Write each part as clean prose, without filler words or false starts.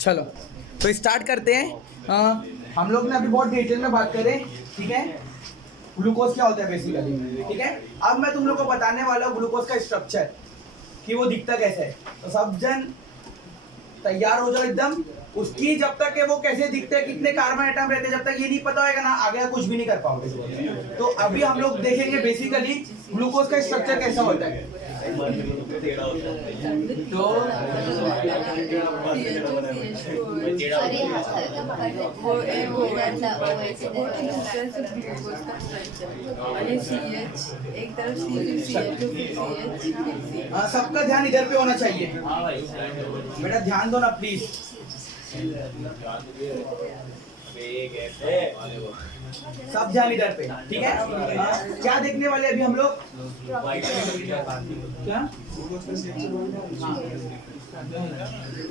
चलो तो स्टार्ट करते हैं। हम लोग ने अभी बहुत डिटेल में बात करें, ठीक है, ग्लूकोज क्या होता है बेसिकली, ठीक है। अब मैं तुम लोग को बताने वाला हूँ ग्लूकोज का स्ट्रक्चर कि वो दिखता कैसे है। तो सब जन तैयार हो जाओ एकदम। उसकी जब तक के वो कैसे दिखते हैं, कितने कार्बन एटम रहते हैं, जब तक ये नहीं पता होगा ना, आगे कुछ भी नहीं कर पाओगे। तो अभी हम लोग देखेंगे बेसिकली ग्लूकोज का स्ट्रक्चर कैसा होता है। तो सबका ध्यान इधर पे होना चाहिए बेटा, ध्यान दो ना प्लीज। सब ध्यान इधर पे, ठीक है। क्या देखने वाले अभी हम लोग, क्या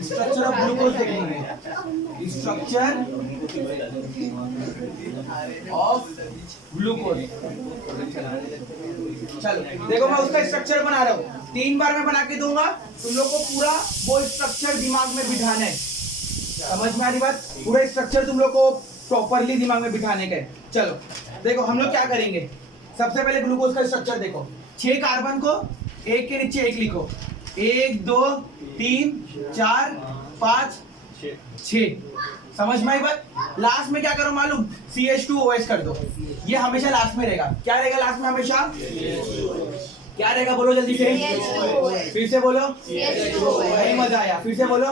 स्ट्रक्चर ऑफ ग्लूकोज देखेंगे। Structure of glucose. चलो देखो, मैं उसका स्ट्रक्चर बना रहा हूँ, 3 बार मैं बना के दूंगा, तुम लोग को पूरा वो स्ट्रक्चर दिमाग में बिठाना है। समझ में आ रही बात? पूरा स्ट्रक्चर तुम लोग को प्रॉपरली दिमाग में बिठाने का है। चलो देखो, हम लोग क्या करेंगे, सबसे पहले ग्लूकोज का स्ट्रक्चर देखो। 6 कार्बन को एक के नीचे एक लिखो, 1 2 3 4 5 6। समझ में आई बात? लास्ट में क्या करो मालूम, CH2OH कर दो। ये हमेशा लास्ट में रहेगा। क्या रहेगा लास्ट में हमेशा? क्या रहेगा बोलो जल्दी से, फिर से बोलो। नहीं मजा आया, फिर से बोलो।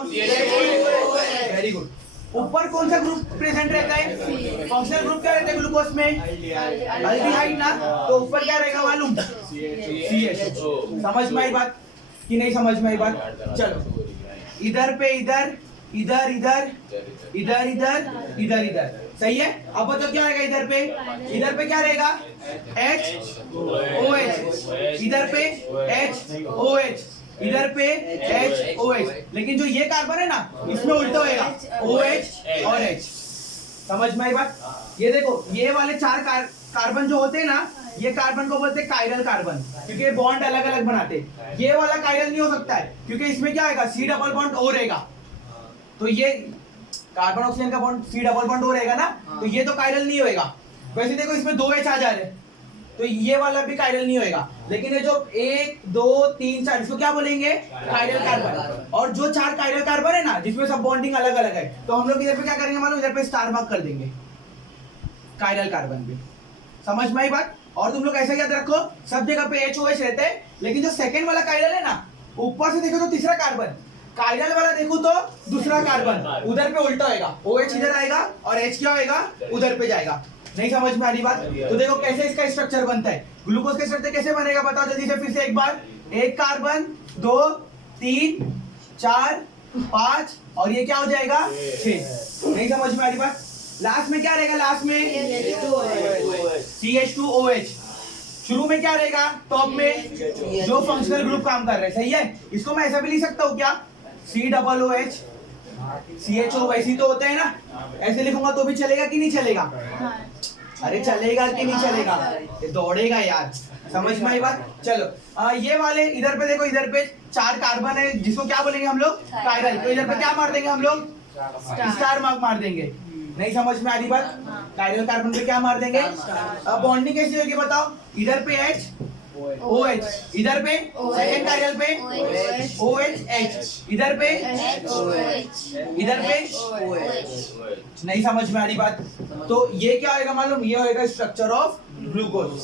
Very good. ऊपर कौन सा ग्रुप प्रेजेंट रहता है? फंक्शनल ग्रुप क्या रहता है ग्लूकोज में? अल्डिहाइड ना। तो ऊपर क्या रहेगा मालूम? CH। समझ में आई बात कि नहीं समझ में आई बात? चलो इधर पे इधर इधर इधर इधर इधर इधर इधर, सही है। अब बताओ क्या रहेगा इधर पे? इधर पे क्या रहेगा? HOH। इधर पे HOH, इधर पे HOH। लेकिन जो ये कार्बन है ना, इसमें उल्टा होएगा, OH और H। समझ में आई बात? ये देखो, ये वाले 4 कार्बन जो होते हैं ना, ये कार्बन को बोलते हैं कायरल कार्बन, क्योंकि ये बॉन्ड अलग अलग बनाते हैं। ये वाला कायरल नहीं हो सकता है, क्योंकि इसमें क्या आएगा, C डबल बॉन्ड O रहेगा। तो ये कार्बन ऑक्सीजन का bond C double bond O रहेगा ना, तो ये तो कायरल नहीं होएगा। वैसे देखो, इसमें 2 H आ जा रहे हैं, तो ये वाला भी कायरल नहीं होएगा। लेकिन ये जो 1 2 3 4, इसको क्या बोलेंगे? Chiral carbon. और जो 4 कायरल कार्बन है ना, जिसमें सब बॉन्डिंग अलग अलग है, तो हम लोग इधर पे क्या करेंगे मालूम? इधर पे स्टार मार्क कर देंगे कायरल कार्बन पे। समझ में आई बात? और तुम लोग ऐसा याद रखो, सब जगह पे HOH रहते हैं, लेकिन जो सेकंड वाला कायरल है ना, ऊपर से देखो तो तीसरा कार्बन, कायरल वाला देखो तो दूसरा कार्बन, उधर पे उल्टा होएगा। OH इधर आएगा और H क्या होएगा? उधर पे जाएगा। नहीं समझ में आ रही बात? तो देखो कैसे इसका स्ट्रक्चर बनता है। ग्लूकोज का स्ट्रक्चर कैसे बनेगा बताओ जल्दी से, फिर से एक बार। 1 कार्बन 2 3 4 5, और ये क्या हो जाएगा? 6। नहीं समझ में आ रही बात? लास्ट में क्या रहेगा? लास्ट में CH2OH। शुरू में क्या रहेगा? टॉप में जो फंक्शनल ग्रुप काम कर रहे हैं, सही है। इसको मैं ऐसा भी लिख सकता हूँ क्या? COOH CHO वैसी तो होता है ना, ऐसे लिखूंगा तो भी चलेगा कि नहीं चलेगा? अरे चलेगा कि नहीं चलेगा? ये दौड़ेगा यार। समझ में आई बात? चलो ये वाले इधर पे देखो, इधर पे 4 कार्बन है, जिसको क्या बोलेंगे हम लोग? कायरल। तो इधर पे क्या मार देंगे हम लोग? स्टार मार्क मार देंगे। नहीं समझ में आ रही बात? कायरल कार्बन पे क्या मार देंगे? अब बॉन्डिंग कैसी होगी बताओ? इधर पे HOH, इधर पे सेकंड कायरल पे OH, इधर पे इधर पे नहीं समझ में आ रही बात? तो ये क्या होगा मालूम? ये होगा स्ट्रक्चर ऑफ ग्लूकोज।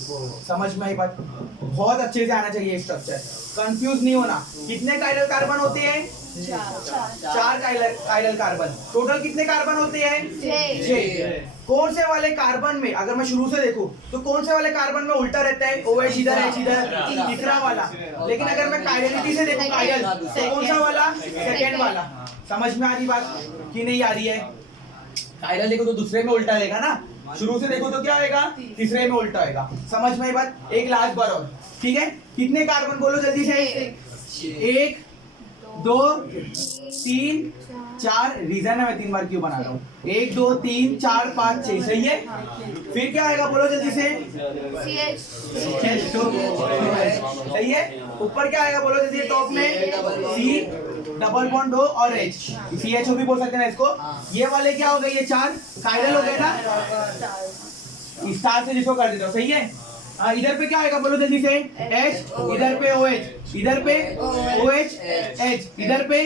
समझ में आई बात? बहुत अच्छे से आना चाहिए स्ट्रक्चर, कंफ्यूज नहीं होना। कितने कायरल कार्बन होते हैं? 4 कायरल कार्बन। टोटल कितने कार्बन होते हैं? 6। कौन से वाले कार्बन में, अगर मैं शुरू से देखूं तो कौन से वाले कार्बन में उल्टा रहता है? OH इधर, H इधर, तीसरा वाला। लेकिन अगर मैं कायरलिटी से देखूं, कायरल, तो कौन सा वाला? सेकेंड वाला। समझ में आ रही बात कि नहीं आ रही है? कायरल देखो तो दूसरे में उल्टा रहेगा ना, शुरू से देखो तो क्या होगा? तीसरे में उल्टा होगा। समझ में आई बात? एक लास्ट बार और, ठीक है। कितने कार्बन बोलो जल्दी से? 1 2 3 4। रीजन है मैं 3 बार क्यों बना रहा हूँ। 1 2 3 4 5 6, सही है। फिर क्या आएगा बोलो जल्दी से? सही है। ऊपर क्या आएगा बोलो जल्दी? टॉप में सी डबल बॉन्ड O और H, CHO भी बोल सकते हैं इसको। ये वाले क्या हो गए, ये 4 कायरल हो गए ना, स्टार से जिसको कर देता हूँ, सही है। इधर पे क्या आएगा बोलो जल्दी से, H, इधर पे OH, इधर पे OH, H, इधर पे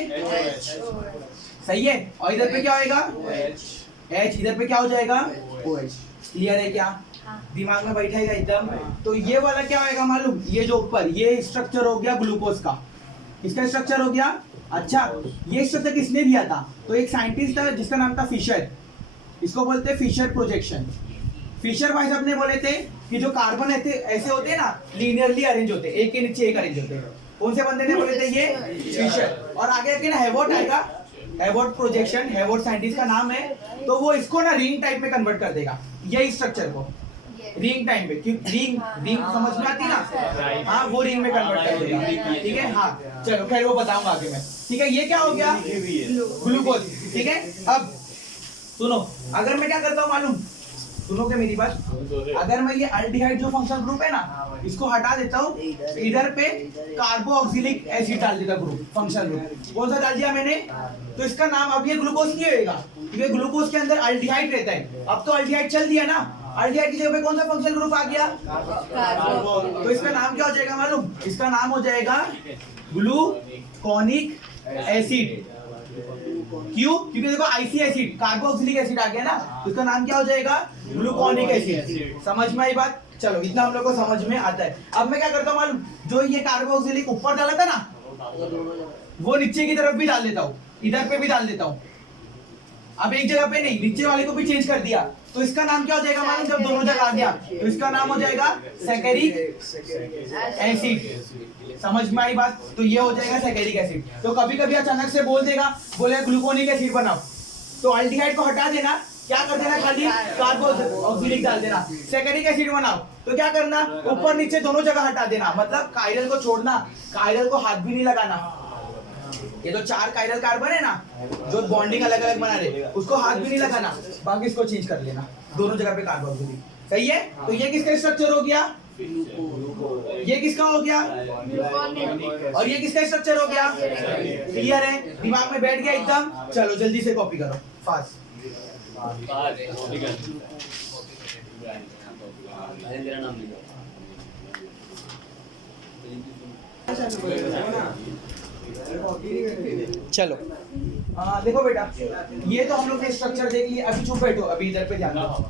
सही है, और इधर पे क्या होएगा H, इधर पे क्या हो जाएगा OH। क्लियर है क्या, दिमाग में बैठेगा एकदम। तो ये वाला क्या होएगा मालूम, ये जो ऊपर ये स्ट्रक्चर हो गया ग्लूकोज का, इसका स्ट्रक्चर हो गया। अच्छा, ये स्ट्रक्चर किसने दिया था, तो एक साइंटिस्ट था जिसका नाम था फिशर, इसको बोलते हैं फिशर प्रोजेक्शन। फिशर भाई साहब ने बोले थे कि जो कार्बन ऐसे होते हैं ना, लीनियरली अरेंज होते हैं, एक के नीचे एक अरेंज होते हैं। कौन से बंदे ने बोले थे, ये फिशर। और आगे आके ना हेवॉट आएगा, हेवॉट प्रोजेक्शन, हेवॉट साइंटिस्ट का नाम है। तो वो इसको ना रिंग टाइप में कन्वर्ट कर देगा, यही स्ट्रक्चर को रिंग टाइम पे, रिंग रिंग समझ में आती ना, हाँ वो रिंग में कन्वर्ट कर देगा, ठीक है। हाँ चलो खैर वो बताऊंगा आगे मैं, ठीक है। ये क्या हो गया, ग्लूकोज, ठीक है। अब सुनो, अगर मैं क्या करता हूँ मालूम, सुनोगे मेरी बात, अगर मैं ये अल्डिहाइड जो फंक्शनल ग्रुप है ना, इसको हटा देता हूँ, इधर पे कार्बोक्सिलिक एसिड डाल देता ग्रुप, फंक्शनल ग्रुप कौन सा डाल दिया मैंने, तो इसका नाम अब ये ग्लूकोज नहीं होगा, क्योंकि ग्लूकोज के अंदर अल्डिहाइड रहता है। अब तो अल्डिहाइड चल दिया ना, अल्डिहाइड की जगह पे कौन सा फंक्शनल ग्रुप आ गया, तो इसका नाम क्या हो जाएगा मालूम, इसका नाम हो जाएगा ग्लूकोनिक एसिड। क्यों, क्योंकि देखो आईसी एसिड, कार्बोक्सिलिक एसिड आ गया ना, तो इसका नाम क्या हो जाएगा, ग्लूकोनिक एसिड। समझ में आई बात, चलो इतना हम लोग को समझ में आता है। अब मैं क्या करता हूँ मालूम, जो ये कार्बोक्सिलिक ऊपर डाला था ना, वो नीचे की तरफ भी डाल देता हूँ, इधर पे भी डाल देता हूँ। अब एक जगह पे नहीं, नीचे वाले को भी चेंज कर दिया, तो इसका नाम क्या हो जाएगा मालूम, जब दोनों जगह आ गया तो इसका नाम हो जाएगा सैकरिक एसिड। समझ में आई बात, तो ये हो जाएगा सैकरिक एसिड। तो कभी कभी अचानक से बोल देगा, बोले ग्लूकोनिक एसिड बनाओ, तो अल्डिहाइड को हटा देना, क्या कर देना, खाली कार्बोक्सिलिक डाल देना, सैकरिक एसिड बनाओ, तो क्या करना, ऊपर नीचे दोनों जगह हटा देना, मतलब कायरल को छोड़ना, कायरल को हाथ भी नहीं लगाना। ये तो 4 कायरल कार्बन है ना, जो बॉन्डिंग अलग अलग बना रहे, उसको हाथ भी नहीं लगाना, बाकी इसको चेंज कर लेना, दोनों जगह पे कार्बोक्सिलिक, सही है। तो ये किसका स्ट्रक्चर हो गया, ये किसका हो गया, और ये किसका स्ट्रक्चर हो गया, क्लियर है, दिमाग में बैठ गया एकदम। चलो जल्दी से कॉपी करो फास्ट। चलो देखो बेटा, ये तो हम लोग ने स्ट्रक्चर देख लिया, अभी चुप बैठो, अभी इधर पे ध्यान दो,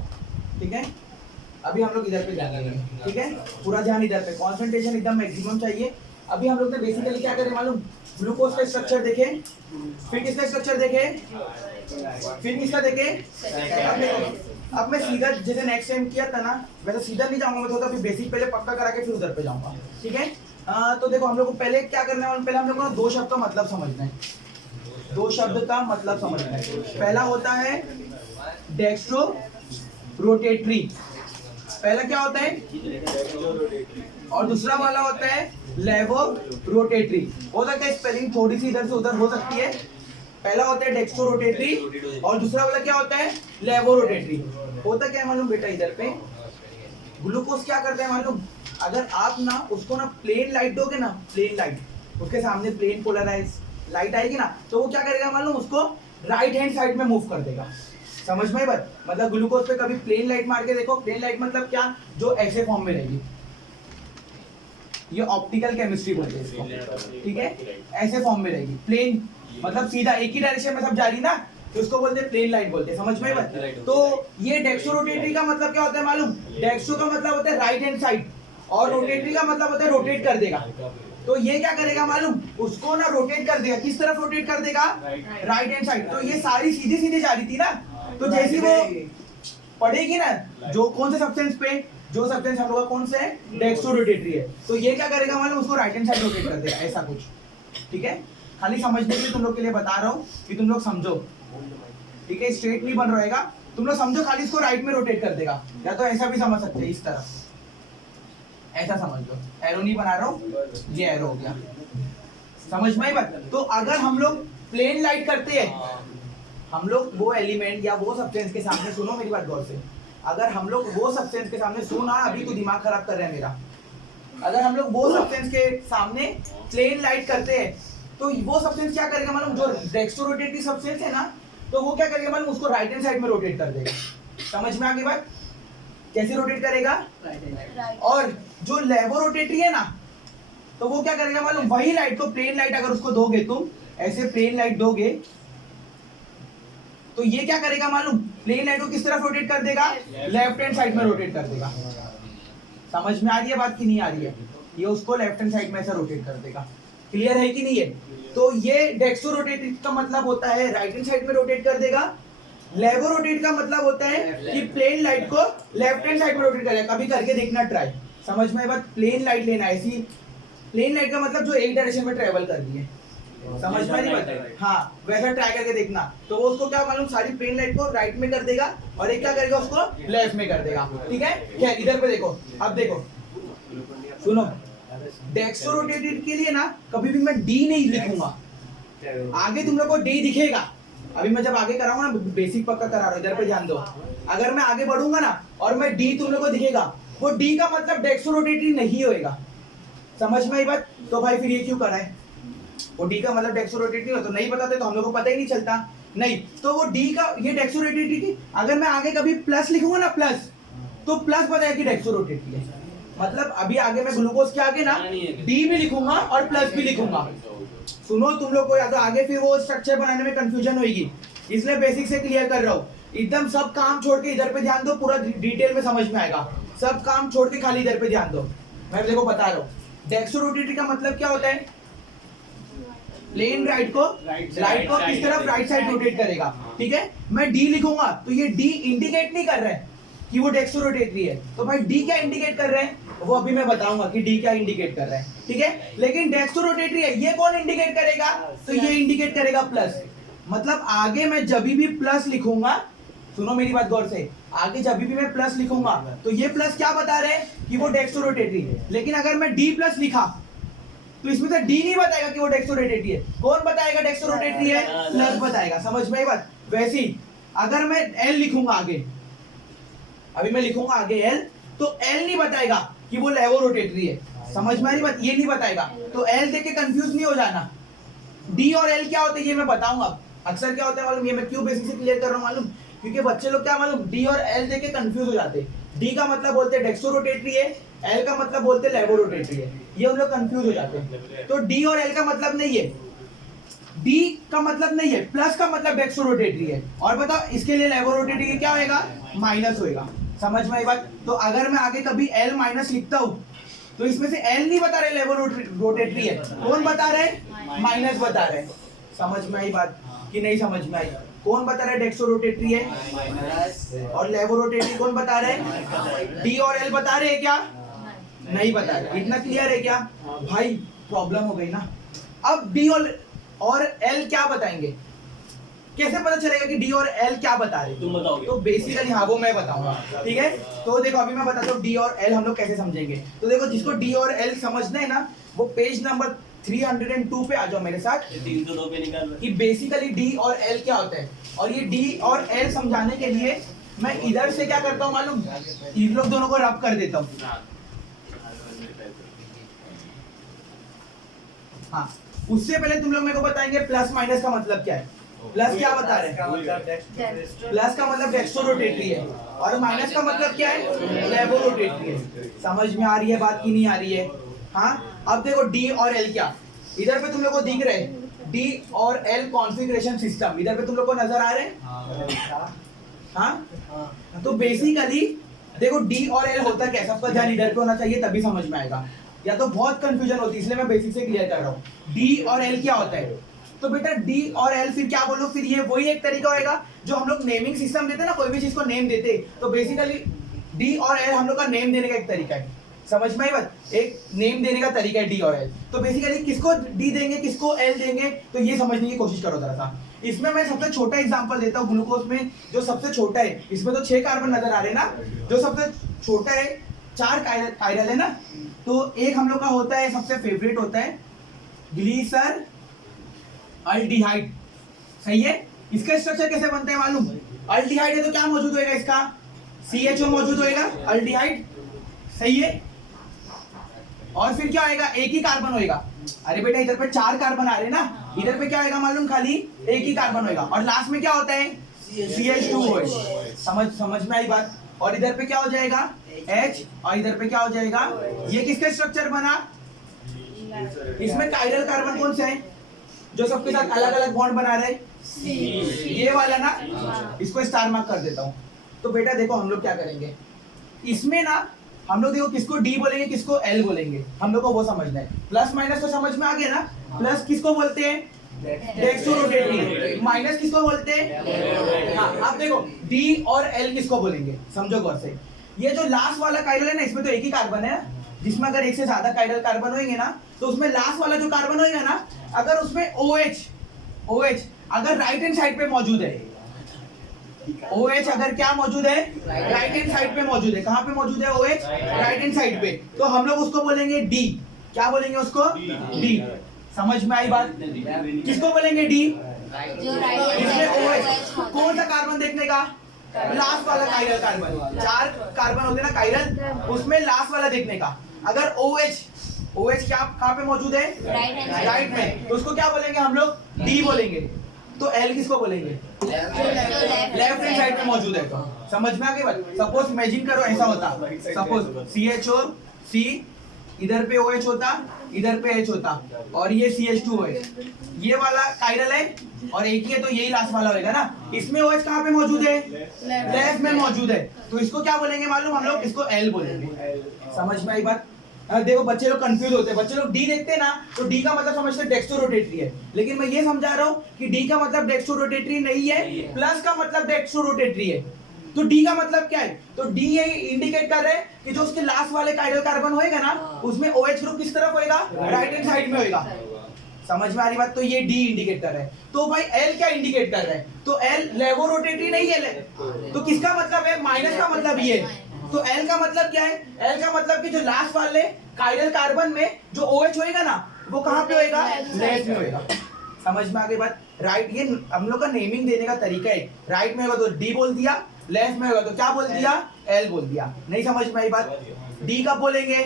ठीक है। अभी हम लोग इधर पे ध्यान देंगे, ठीक है, पूरा ध्यान इधर पे, कंसंट्रेशन एकदम मैक्सिमम चाहिए। अभी हम लोग ने बेसिकली क्या करें मालूम, ग्लूकोज का स्ट्रक्चर देखे, फिर किसका स्ट्रक्चर देखे, फिर किसका देखे। अब मैं सीधा जैसे नेक्स्ट टाइम किया था ना, वैसे सीधा नहीं जाऊंगा, मैं थोड़ा अभी बेसिक पहले पक्का करा के फिर उधर पे जाऊंगा, ठीक है। तो देखो हम लोग को पहले क्या करना है, पहले हम लोग को 2 शब्द का मतलब समझना है, 2 शब्द का मतलब समझना है। पहला होता है डेक्स्ट्रो रोटेटरी, पहला क्या होता है, और दूसरा वाला होता है लेवो रोटेटरी। हो सकता है स्पेलिंग थोड़ी सी इधर से उधर हो सकती है। पहला होता है डेक्स्ट्रो रोटेटरी और दूसरा वाला क्या होता है, लेवो रोटेटरी। होता क्या है मालूम बेटा, इधर पे ग्लूकोज क्या करता है मालूम, अगर आप ना उसको ना प्लेन लाइट दोगे ना, प्लेन लाइट, उसके सामने प्लेन पोलराइज लाइट आएगी ना, तो वो क्या करेगा मालूम, उसको राइट हैंड साइड में मूव कर देगा। समझ में बात, मतलब ग्लूकोज पे कभी प्लेन लाइट मार के देखो, प्लेन लाइट मतलब क्या, जो ऐसे फॉर्म में रहेगी, ये ऑप्टिकल केमिस्ट्री बोलते हैं इसको, ठीक है, ऐसे फॉर्म में रहेगी, प्लेन मतलब सीधा एक ही डायरेक्शन में सब जा रही ना, तो उसको बोलते हैं प्लेन लाइट बोलते हैं। समझ में बात, तो ये डेक्स्ट्रो रोटेटरी का मतलब क्या होता है मालूम, डेक्स्ट्रो का मतलब होता है राइट हैंड साइड और रोटेटरी का मतलब होता है रोटेट कर देगा। तो ये क्या करेगा मालूम, उसको ना रोटेट कर देगा, किस तरफ रोटेट कर देगा, राइट हैंड साइड। तो ये सारी सीधी सीधी जा रही थी ना, तो जैसी वो पड़ेगी ना, जो कौन से सब्सटेंस पे, जो सब्सटेंस हम लोग का कौन से है, डेक्स्ट्रो रोटेटरी है, तो ये क्या करेगा मालूम, उसको राइट हैंड साइड रोटेट कर देगा, ऐसा कुछ, ठीक है। खाली समझने के लिए तुम लोग के लिए बता रहा हूँ कि तुम लोग समझो, ठीक है, स्ट्रेट नहीं बन रहेगा, तुम लोग समझो, खाली इसको राइट में रोटेट कर देगा, या तो ऐसा भी समझ सकते हैं, इस तरह ऐसा समझ लो, एरो नहीं बना रहा हूँ, ये एरो हो गया, समझ में आई बात। तो अगर हम लोग प्लेन लाइट करते हैं, हम लोग वो एलिमेंट या वो सब्सटेंस के सामने, सुनो मेरी बात गौर से, अगर हम लोग वो सब्सटेंस के सामने, सुना अभी तो दिमाग खराब कर रहे हैं मेरा, अगर हम लोग वो सब्सटेंस के सामने प्लेन लाइट करते हैं, तो वो सब्सटेंस क्या करेगा मालूम, जो डेक्स्ट्रोरोटेटरी सब्सटेंस है ना, तो वो क्या करेगा मालूम, उसको राइट हैंड साइड में रोटेट कर देगा। समझ में आ गई बात, कैसे रोटेट करेगा? और जो लेवोरोटेटरी है ना, तो वो क्या करेगा मालूम, वही लाइट को, प्लेन लाइट अगर उसको दोगे तुम, ऐसे प्लेन लाइट दोगे, तो ये क्या करेगा मालूम, प्लेन लाइट को किस तरफ रोटेट कर देगा? लेफ्ट हैंड साइड में रोटेट कर देगा। समझ में आ रही है बात कि नहीं आ रही है? ये उसको लेफ्ट हैंड साइड में ऐसा रोटेट कर देगा। क्लियर है कि नहीं है? तो ये डेक्स्ट्रोरोटेटरी का मतलब होता है राइट हैंड साइड में रोटेट कर देगा। लेवोरोटेट का मतलब होता है कि प्लेन लाइट को लेफ्ट हैंड साइड में रोटेट करेगा। कभी करके देखना ट्राई, समझ में आई बात? प्लेन लाइट लेना, ऐसी प्लेन लाइट का मतलब जो एक डायरेक्शन में ट्रेवल कर रही है, समझ में नहीं बता? हाँ, वैसा ट्राई करके देखना। तो वो उसको क्या मालूम, सारी प्लेन लाइट को राइट में कर देगा और एक क्या करेगा, उसको लेफ्ट में कर देगा। ठीक है, क्या इधर पे देखो, अब देखो सुनो, डेक्स्ट्रोरोटेटरी के लिए ना कभी भी मैं डी नहीं लिखूंगा, आगे तुम लोग को डी दिखेगा। अभी मैं जब आगे कराऊंगा ना, बेसिक पक्का करा रहा हूं, इधर पे ध्यान दो। अगर मैं आगे बढ़ूंगा ना और मैं डी तुम लोग को दिखेगा, वो डी का मतलब डेक्स्ट्रोरोटेटरी नहीं होएगा। समझ में आई बात? तो भाई फिर ये क्यों करा है? वो डी का मतलब डेक्स्ट्रोरोटेटरी हो, तो नहीं बताते तो हम लोग को पता ही नहीं चलता। नहीं, तो वो डी का, ये डेक्स्ट्रोरोटेटरी की, अगर मैं आगे कभी प्लस लिखूंगा ना, प्लस, तो प्लस बताया कि डेक्स्ट्रोरोटेटरी है। मतलब अभी आगे मैं ग्लूकोज के आगे ना डी भी लिखूंगा और प्लस भी लिखूंगा। सुनो तुम लोग को, या तो आगे फिर वो स्ट्रक्चर बनाने में कंफ्यूजन होगी, इसलिए बेसिक से क्लियर कर रहा हूँ। एकदम सब काम छोड़ के इधर पे ध्यान दो, पूरा डिटेल में समझ में आएगा। सब काम छोड़ के खाली इधर पे ध्यान दो, मैं देखो बता रहा हूँ। डेक्स्ट्रोरोटेटरी का मतलब क्या होता है? प्लेन राइट को किस तरफ, राइट साइड रोटेट करेगा। ठीक है, मैं डी लिखूंगा तो ये डी इंडिकेट नहीं कर रहा है कि वो डेक्स्ट्रोरोटेटरी है। तो भाई डी क्या इंडिकेट कर रहे हैं, वो अभी मैं बताऊंगा कि डी क्या इंडिकेट कर रहा है। ठीक है, लेकिन डेक्स्ट्रोरोटेटरी है, ये कौन इंडिकेट करेगा? तो ये इंडिकेट करेगा प्लस। मतलब आगे मैं जब भी प्लस लिखूंगा, सुनो मेरी बात गौर से, आगे जब भी मैं प्लस लिखूंगा तो ये प्लस क्या बता रहे हैं कि वो डेक्स्ट्रोरोटेटरी है। लेकिन अगर मैं डी प्लस लिखा तो इसमें से डी नहीं बताएगा कि वो डेक्स्ट्रोरोटेटरी है। कौन बताएगा डेक्स्ट्रोरोटेटरी है? प्लस बताएगा। समझ में आई बात? वैसी अगर मैं एल लिखूंगा आगे, अभी मैं लिखूंगा आगे एल, तो एल नहीं बताएगा कि वो लेवोरोटेटरी है। समझ में आ रही बात? ये नहीं बताएगा। तो एल देख के कंफ्यूज नहीं हो जाना। डी और एल क्या होते हैं ये मैं बताऊंगा। अक्सर क्या होता है मालूम, ये मैं क्यों बेसिक से क्लियर कर रहा हूँ मालूम, क्योंकि बच्चे लोग क्या मालूम, डी और एल देख के कंफ्यूज हो जाते हैं। डी का मतलब बोलते हैं डेक्स्ट्रोरोटेटरी है, एल का मतलब बोलते हैं लेवोरोटेटरी है, ये हम लोग कंफ्यूज हो जाते हैं। तो डी और एल का मतलब नहीं है, डी का मतलब नहीं है, प्लस का मतलब डेक्स्ट्रोरोटेटरी है। और बताओ इसके लिए लेवोरोटेटरी क्या होएगा? माइनस होएगा। समझ में आई बात? तो अगर मैं आगे कभी एल माइनस लिखता हूं तो इसमें से एल नहीं बता रहे लेवोरोटेटरी है, कौन बता रहे? माइनस बता रहे। समझ में आई बात कि नहीं समझ में आई? कौन बता रहा है डेक्स्ट्रोरोटेटरी है और लेवोरोटेटरी कौन बता रहे हैं? डी और एल बता रहे हैं क्या? नहीं बता रहे। इतना क्लियर है क्या भाई? प्रॉब्लम हो गई ना। अब डी और एल क्या बताएंगे? कैसे पता चलेगा कि डी और एल क्या बता रहे? तुम बताओगे। तो बेसिकली हाँ, वो मैं बताऊंगा। ठीक है, तो देखो अभी मैं बताता हूँ डी और एल हम लोग कैसे समझेंगे। तो देखो जिसको डी और एल समझना है ना, वो पेज नंबर 302 पे आ जाओ मेरे साथ। 302 पे निकाल कि बेसिकली डी और एल क्या होता है। और ये डी और एल समझाने के लिए मैं इधर से क्या करता हूँ मालूम, इन लोग दोनों को रब कर देता हूँ। हाँ, उससे पहले तुम लोग मेरे को बताएंगे प्लस माइनस का मतलब क्या है। प्लस क्या बता रहे हैं? प्लस का मतलब डेक्स्ट्रोरोटेटरी है और माइनस का मतलब क्या है? लेवोरोटेटरी है। समझ में आ रही है बात की नहीं आ रही है? हाँ, अब देखो डी और एल क्या, इधर पे तुम लोग को दिख रहे हैं डी और एल कॉन्फ़िगरेशन सिस्टम, इधर पे तुम लोग को नजर आ रहे हैं। हाँ, तो बेसिकली देखो डी और एल होता क्या है, सबका ध्यान इधर पे होना चाहिए तभी समझ में आएगा, या तो बहुत कंफ्यूजन होती है, इसलिए मैं बेसिक से क्लियर कर रहा हूँ। डी और एल क्या होता है? तो बेटा डी और एल फिर क्या बोलो, फिर ये वही एक तरीका होएगा जो हम लोग नेमिंग सिस्टम देते हैं ना, कोई भी चीज को नेम देते, तो बेसिकली डी और एल हम लोग का नेम देने का एक तरीका है। समझ में आई बात? एक नेम देने का तरीका है डी और एल। तो बेसिकली किसको डी देंगे किसको एल देंगे, तो ये समझने की कोशिश करो जरा सा। इसमें मैं सबसे छोटा एग्जांपल देता हूँ, ग्लूकोज में जो सबसे छोटा है, इसमें तो 6 कार्बन नजर आ रहे हैं ना, जो सबसे छोटा है 4 कायरल है ना, तो एक हम लोग का होता है सबसे फेवरेट होता है ग्लीसर अल्डिहाइड। सही है? इसका स्ट्रक्चर कैसे बनता है मालूम? अल्डिहाइड है तो क्या मौजूद होएगा इसका? CHO मौजूद होएगा, अल्डिहाइड। सही है? और फिर क्या होएगा? एक ही कार्बन होएगा, अरे बेटा इधर पे 4 कार्बन आ रहे हैं ना, इधर पे क्या होगा मालूम, खाली एक ही कार्बन होगा और लास्ट में क्या होता है CH2OH। समझ में आई बात। और इधर पे क्या हो जाएगा H और इधर पे क्या हो जाएगा, ये किसका स्ट्रक्चर बना, इसमें कायरल कार्बन कौन से हैं जो सबके साथ अलग अलग बॉन्ड बना रहे हैं, ये वाला ना, इसको स्टार मार्क कर देता हूँ। तो बेटा देखो हम लोग क्या करेंगे इसमें ना, हम लोग देखो किसको D बोलेंगे किसको L बोलेंगे, हम लोग को वो समझना है। प्लस माइनस तो समझ में आ गया ना, प्लस किसको बोलते हैं डेक्सोरोटेटरी, माइनस किसको बोलते हैं, हाँ आप देखो D और L किसको बोलेंगे, समझो गौर से। ये जो लास्ट वाला कायरल है ना, इसमें तो एक ही कार्बन है, जिसमें अगर एक से ज्यादा कायरल कार्बन होंगे ना, तो उसमें लास्ट वाला जो कार्बन होगा ना, अगर उसमें OH अगर राइट हैंड साइड पे मौजूद है, OH अगर क्या मौजूद है, राइट हैंड साइड पे मौजूद है, कहां पे मौजूद है OH, राइट हैंड साइड पे, तो हम लोग उसको बोलेंगे D। क्या बोलेंगे उसको, D। समझ में आई बात, किसको बोलेंगे D, इसमें OH कौन सा कार्बन देखने का, लास्ट वाला कायरल कार्बन, 4 कार्बन होते ना कायरल, उसमें लास्ट वाला देखने का। अगर OH क्या कहां पे मौजूद है, राइट में, तो उसको क्या बोलेंगे हम लोग, D बोलेंगे। तो L किसको बोलेंगे, लेफ्ट हैंड साइड पे मौजूद है। तो समझ में आ गई बात। सपोज इमेजिन करो ऐसा होता, सपोज CHO C, इधर पे OH होता, इधर पे H होता और ये CH2 है, ये वाला कायरल है और एक ही है, तो यही लास्ट वाला होगा ना। इसमें OH कहाँ पे मौजूद है, लेफ्ट में मौजूद है, तो इसको क्या बोलेंगे मालूम, हम लोग इसको L बोलेंगे। समझ में आई बात। देखो बच्चे लोग कंफ्यूज होते हैं, बच्चे लोग D देखते हैं ना, तो D का मतलब समझते हैं डेक्सोरोटेटरी है, लेकिन मैं ये समझा रहा हूँ कि D का मतलब डेक्सोरोटेटरी नहीं है, प्लस का मतलब डेक्सोरोटेटरी है। तो D का मतलब क्या है, तो D ये इंडिकेट कर रहे हैं कि जो उसके लास्ट वाले कायरल कार्बन होएगा ना, उसमें OH ग्रुप किस तरफ होएगा, राइट हैंड साइड में होएगा। समझ में आ रही बात। तो ये D इंडिकेट कर रहा है। तो भाई L क्या इंडिकेट कर रहा है, तो L लेवोरोटेटरी नहीं है, तो किसका मतलब है, माइनस का मतलब ये। तो L का मतलब क्या है, L का मतलब कि जो लास्ट वाले कायरल कार्बन में जो OH होएगा ना, वो कहां पे होएगा, लेफ्ट में होएगा। समझ में आ गई बात। राइट, ये हम लोग का नेमिंग देने का तरीका है। राइट में होगा तो D बोल दिया, लेफ्ट में होगा तो क्या बोल दिया, L बोल दिया। नहीं समझ में आई बात। D कब बोलेंगे,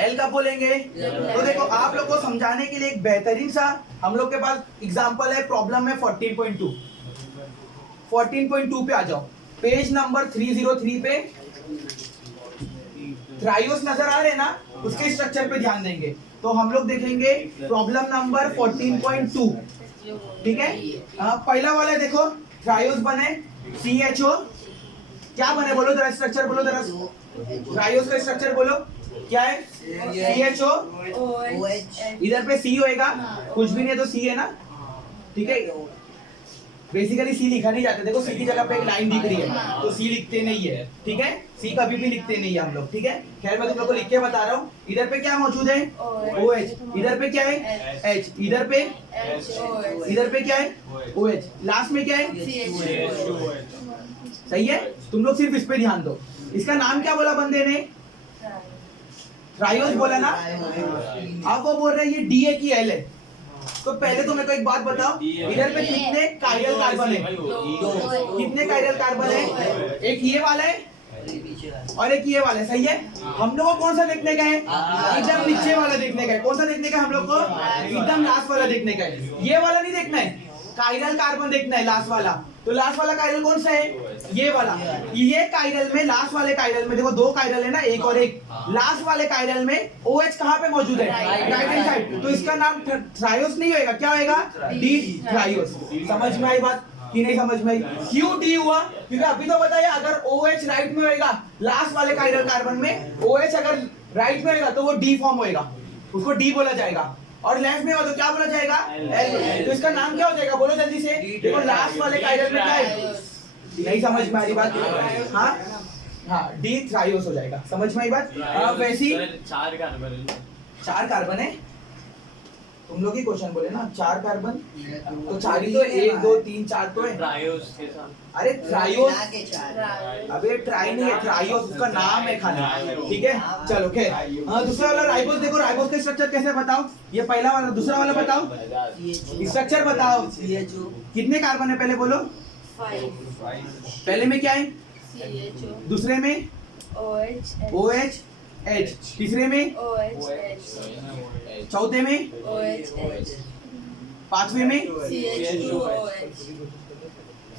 L कब बोलेंगे। तो देखो आप लोग को समझाने के लिए एक बेहतरीन सा हम लोग के पास एग्जांपल है, प्रॉब्लम है 14.2। 14.2 पे आ जाओ, पेज नंबर 303 पे थ्रायोस नजर आ रहे हैं ना, उसके स्ट्रक्चर पे ध्यान देंगे। तो हम लोग देखेंगे प्रॉब्लम नंबर 14.2, ठीक है। पहला वाला देखो, थ्रायोस बने CHO, क्या बने बोलो जरा, स्ट्रक्चर बोलो जरा, थ्रायोस का स्ट्रक्चर बोलो क्या है, CHO, इधर पे C होएगा, कुछ भी नहीं है तो C है ना, ठीक है। बेसिकली C लिखा नहीं जाता, देखो C की जगह पे एक लाइन दिख रही है तो C लिखते नहीं है, ठीक है। C कभी भी लिखते नहीं है हम लोग, ठीक है। खैर मैं तुम लोग को लिख के बता रहा हूँ। इधर पे क्या मौजूद है, OH, इधर पे क्या है H, इधर पे क्या है OH, लास्ट में क्या है सही है। तुम लोग सिर्फ इस पे ध्यान दो। इसका नाम क्या बोला बंदे ने, थ्रायोस बोला ना। अब वो बोल रहे हैं ये D है कि L है। तो पहले तो मेरे को एक बात बताओ, इधर पे कितने कायरल कार्बन है, कितने कायरल कार्बन है, एक ये वाला है और एक ये वाला है, सही है। हम लोग को कौन सा देखने का है, एकदम नीचे वाला देखने का है। कौन सा देखने का है हम लोग को, एकदम लास्ट वाला देखने का है। ये वाला नहीं देखना है, कायरल कार्बन देखना है, लास्ट वाला। तो लास्ट वाला कायरल कौन सा है, ये वाला। ये कायरल में, लास्ट वाले कायरल में देखो 2 कायरल है ना, एक और एक। लास्ट वाले कायरल में OH कहाँ पे मौजूद है, राइट हैंड साइड। तो इसका नाम थ्रायोस नहीं होएगा, क्या होएगा, D थ्रायोस। समझ में आई बात कि नहीं समझ में आई। क्यों D हुआ, क्योंकि अभी तो बताया अगर OH राइट में होएगा, लास्ट वाले कायरल कार्बन में OH अगर राइट में होएगा तो वो D फॉर्म होएगा, उसको D बोला जाएगा। और लेफ्ट में हो तो क्या बोला जाएगा, L। तो इसका नाम क्या हो जाएगा बोलो जल्दी से। देखो लास्ट वाले कायरल में क्या है, नहीं समझ में आ रही बात, हाँ D थ्रायोस हो जाएगा। समझ में आई बात। वैसी 4 कार्बन है, तुम लोग ही क्वेश्चन बोले ना 4 कार्बन, तो 4 ही तो, 1 2 3 4 तो है। अरे थ्रायोस, अबे ट्राई नहीं है, थ्रायोस उसका नाम है खाली, ठीक है। चलो खैर, दूसरा वाला राइबोस देखो, राइबोस का स्ट्रक्चर कैसे बताओ, ये पहला वाला, दूसरा वाला बताओ स्ट्रक्चर बताओ। कितने कार्बन है पहले बोलो, 5। पहले में क्या है, दूसरे में OH, H, तीसरे में, OH, चौथे में, OH, पांचवे में, CH2OH,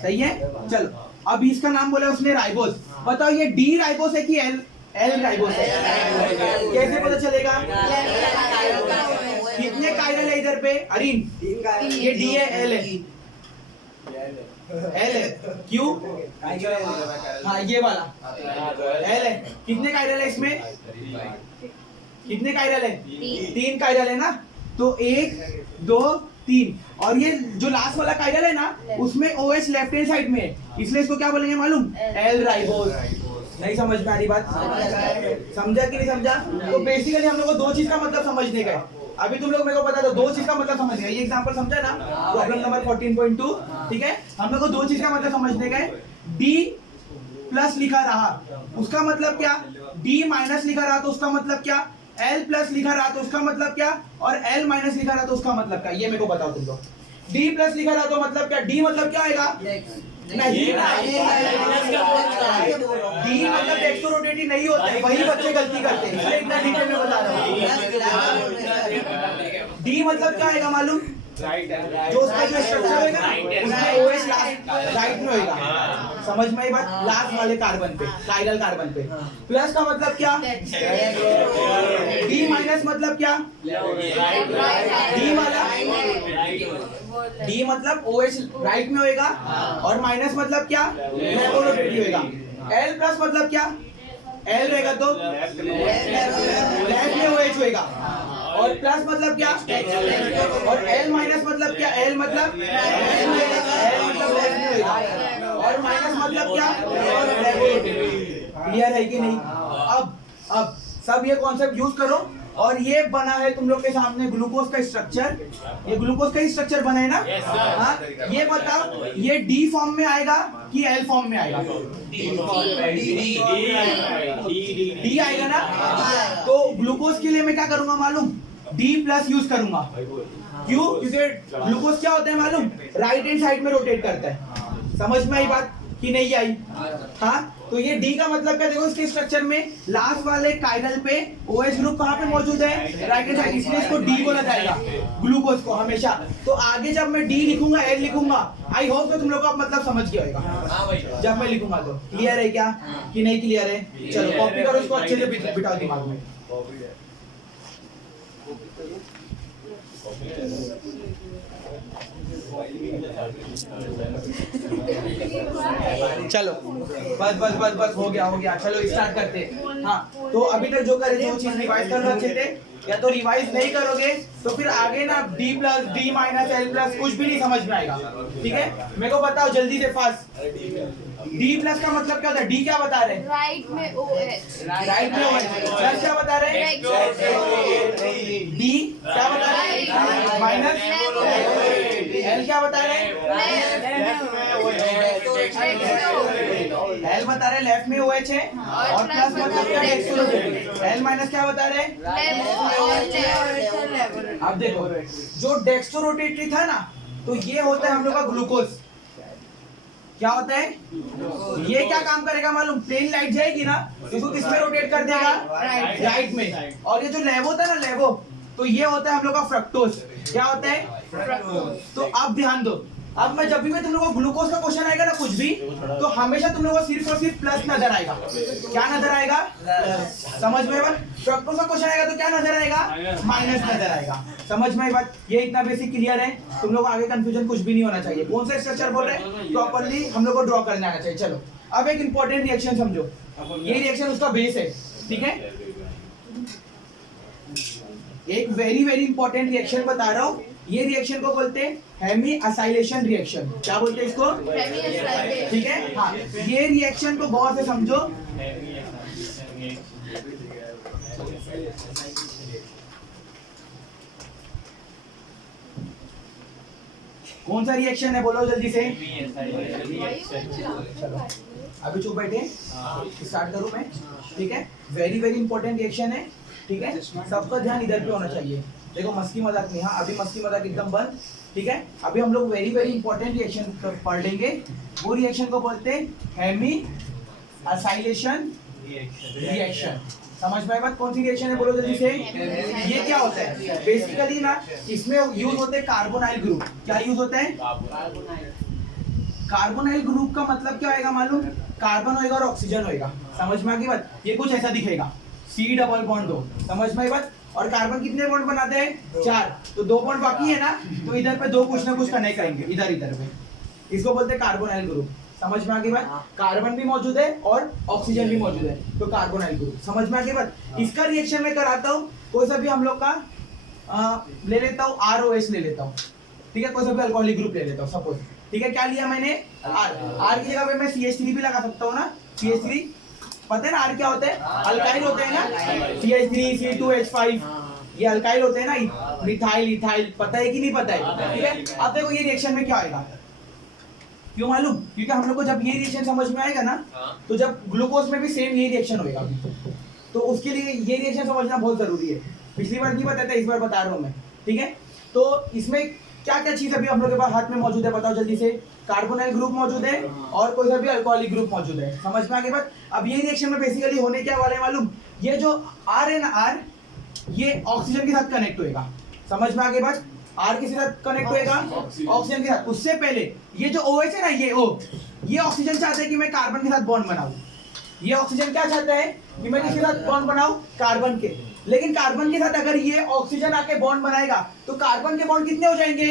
सही है। चलो अब इसका नाम बोला उसने राइबोस। बताओ ये डी राइबोस है कि एल राइबोस है? कैसे पता चलेगा? कितने कायरल है इधर पे अरिन? ये डी है, एल है, एल है, क्यों? हाँ ये वाला एल है। कितने कायरल है इसमें? कितने कायरल है? 3 कायरल है ना। तो 1 2 3, और ये जो लास्ट वाला कायरल है ना उसमें OH लेफ्ट हैंड साइड में है, इसलिए इसको क्या बोलेंगे मालूम? L ribose. नहीं समझ में आ रही बात? समझा कि नहीं समझा? तो बेसिकली हम लोग को दो चीज का मतलब समझने का है। अभी तुम लोग मेरे को बता दो, दो चीज का मतलब समझने का। ये एग्जांपल समझा ना, प्रॉब्लम नंबर 14.2, ठीक है। हम लोग को दो चीज का मतलब समझने का है। D प्लस लिखा रहा उसका मतलब क्या, D माइनस लिखा रहा तो उसका मतलब क्या, L प्लस लिखा रहा तो उसका मतलब क्या, और L माइनस लिखा रहा तो उसका मतलब क्या, ये मेरे को बताओ तुम लोग। D प्लस लिखा रहा तो मतलब क्या, D मतलब क्या आएगा? नहीं, D मतलब डेक्सो रोटेटिंग नहीं होता है, वही बच्चे गलती करते हैं, इसलिए इतना डिटेल में बता रहा हूँ। D मतलब क्या आएगा मालूम? जो उसका जो स्ट्रक्चर होगा ना उसमें OH लास्ट राइट में होगा। समझ में आई बात? लास्ट वाले कार्बन पे, कायरल कार्बन पे। प्लस का मतलब क्या? D माइनस मतलब क्या? D वाला D मतलब OH राइट में होएगा, और माइनस मतलब क्या? लेफ्ट होएगा। L प्लस मतलब क्या? L रहेगा तो लेफ्ट में OH होएगा, और प्लस मतलब क्या? और L माइनस मतलब क्या? L मतलब L मतलब लेफ्ट में होएगा, और माइनस मतलब क्या? क्लियर है कि नहीं? अब सब ये कॉन्सेप्ट यूज करो। और ये बना है तुम लोग के सामने ग्लूकोज का स्ट्रक्चर। ये ग्लूकोज का स्ट्रक्चर बना है ना? हाँ, ये बताओ ये डी फॉर्म में आएगा कि एल फॉर्म में आएगा? डी आएगा ना। तो ग्लूकोज के लिए मैं क्या करूंगा मालूम? डी प्लस यूज करूंगा। क्यों? क्योंकि ग्लूकोज क्या होता है मालूम? राइट हैंड साइड में रोटेट करता है। समझ में आई बात कि नहीं आई? हाँ, तो ये D का मतलब क्या? देखो इसके स्ट्रक्चर में लास्ट वाले कायरल पे OH ग्रुप कहाँ पे मौजूद है? राइट हैंड साइड, इसलिए इसको D बोला जाएगा ग्लूकोज को हमेशा। तो आगे जब मैं D लिखूंगा, L लिखूंगा, आई होप तो तुम लोग को अब मतलब समझ गया होगा जब मैं लिखूंगा। तो क्लियर है क्या कि नहीं क्लियर है? चलो कॉपी करो इसको, अच्छे से बिठाओ दिमाग में। चलो बस हो गया। चलो स्टार्ट करते हैं। हाँ, तो अभी तक जो करे जो चीज रिवाइज कर लो अच्छे से, या तो रिवाइज नहीं करोगे तो फिर आगे ना D plus D minus L plus कुछ भी नहीं समझ में आएगा। ठीक है, मेरे को बताओ जल्दी से फास्ट। D प्लस का मतलब क्या होता है? D क्या बता रहे हैं? राइट में OH, राइट में OH। प्लस क्या बता रहे हैं? D क्या बता रहे हैं? माइनस। L क्या बता रहे हैं? L बता रहे हैं लेफ्ट में OH है, और प्लस मतलब क्या? डेक्सोरोटेटिव। L माइनस क्या बता रहे हैं? अब देखो जो डेक्सोरोटेटरी था ना, तो ये होता है हम लोग का ग्लूकोज। क्या होता है ये? क्या काम करेगा मालूम? प्लेन लाइट जाएगी ना तो इसको किसमें रोटेट कर देगा? राइट में। और ये जो लेवो था ना, लेवो, तो ये होता है हम लोग का फ्रक्टोज। क्या होता है? तो अब ध्यान दो, अब मैं जब भी मैं तुम लोगों को ग्लूकोज का क्वेश्चन आएगा ना कुछ भी, तो हमेशा तुम लोगों को सिर्फ और सिर्फ प्लस नजर आएगा। क्या नजर आएगा? समझ में? फ्रक्टोज का क्वेश्चन आएगा तो क्या नजर आएगा? माइनस नजर आएगा। समझ में बात? ये इतना बेसिक क्लियर है, तुम लोग आगे कंफ्यूजन कुछ भी नहीं होना चाहिए। कौन सा स्ट्रक्चर बोल रहे हैं प्रॉपर्ली हम लोग को ड्रॉ करने आना चाहिए। चलो अब एक इंपॉर्टेंट रिएक्शन समझो, ये रिएक्शन उसका बेस है। ठीक है, एक वेरी इंपॉर्टेंट रिएक्शन बता रहा हूँ। ये रिएक्शन को बोलते हैं हेमी असाइलेशन रिएक्शन। क्या बोलते हैं इसको? ठीक है। हाँ, ये रिएक्शन को गौर से समझो। कौन सा रिएक्शन है बोलो जल्दी से। चलो अभी चुप बैठे, स्टार्ट करूं मैं। ठीक है, वेरी इंपॉर्टेंट रिएक्शन है। ठीक है, सबका ध्यान इधर पे होना चाहिए। देखो मस्ती मजाक नहीं, हाँ अभी मस्ती मजाक एकदम बंद। ठीक है, अभी हम लोग वेरी इंपॉर्टेंट रिएक्शन पढ़ लेंगे। वो रिएक्शन को बोलते हैं हेमी असाइलेशन रिएक्शन। समझ में आई बात? कौन सी रिएक्शन है बोलो जल्दी से। ये क्या होता है बेसिकली ना, इसमें यूज होते हैं कार्बोनाइल ग्रुप। क्या यूज होते हैं? कार्बोनाइल ग्रुप का मतलब क्या होगा मालूम? कार्बन होएगा और ऑक्सीजन होएगा। समझ में आ गई बात? ये कुछ ऐसा दिखेगा, C डबल बॉन्ड 2। समझ में आई बात? और कार्बन कितने बॉन्ड बनाते हैं? 4। तो 2 बॉन्ड बाकी है ना, तो इधर पे 2 कुछ ना कुछ कनेक्ट करेंगे, इधर इधर पे। इसको बोलते हैं कार्बोनाइल ग्रुप। समझ में आ गई बात? कार्बन भी मौजूद है और ऑक्सीजन भी मौजूद है, तो कार्बोनाइल ग्रुप। समझ में आ गई बात? इसका रिएक्शन मैं कराता हूँ, कोई सा भी हम लोग का ले लेता हूँ, ROH ले लेता हूँ, ठीक है? कोई सा भी अल्कोहलिक ग्रुप ले लेता हूँ सपोज, ठीक है? क्या लिया मैंने? R की जगह पे मैं CH3 भी लगा सकता हूँ ना। CH3 पता है ना R क्या होता है? अल्काइल होते हैं ना, CH3 C2H5 ये अल्काइल होते हैं ना, मिथाइल इथाइल। पता है कि नहीं पता है? ठीक है? अब देखो ये रिएक्शन में क्या आएगा, क्यों मालूम? क्योंकि हम लोग को जब ये रिएक्शन समझ में आएगा ना, तो जब ग्लूकोज में भी सेम ये रिएक्शन होएगा, तो उसके लिए ये रिएक्शन समझना बहुत जरूरी है। पिछली बार नहीं बताया था, इस बार बता रहा हूँ मैं, ठीक है? तो इसमें क्या क्या चीज अभी हम लोग के पास हाथ में मौजूद है बताओ जल्दी से। कार्बोनाइल ग्रुप मौजूद है और कोई सा भी अल्कोहलिक ग्रुप मौजूद है। समझ में आ गई बात? अब ये रिएक्शन में बेसिकली होने क्या वाला है मालूम? ये जो R है ना, R ये ऑक्सीजन के साथ कनेक्ट होएगा। समझ में आ गई बात? R किसके साथ कनेक्ट होएगा? ऑक्सीजन के साथ। उससे पहले ये जो OH है ना, ये O, ये ऑक्सीजन चाहता है कि मैं कार्बन के साथ बॉन्ड बनाऊं। ये ऑक्सीजन क्या चाहता है कि मैं किसके साथ बॉन्ड बनाऊं? कार्बन के। लेकिन कार्बन के साथ अगर ये ऑक्सीजन आके बॉन्ड बनाएगा तो कार्बन के बॉन्ड कितने हो जाएंगे?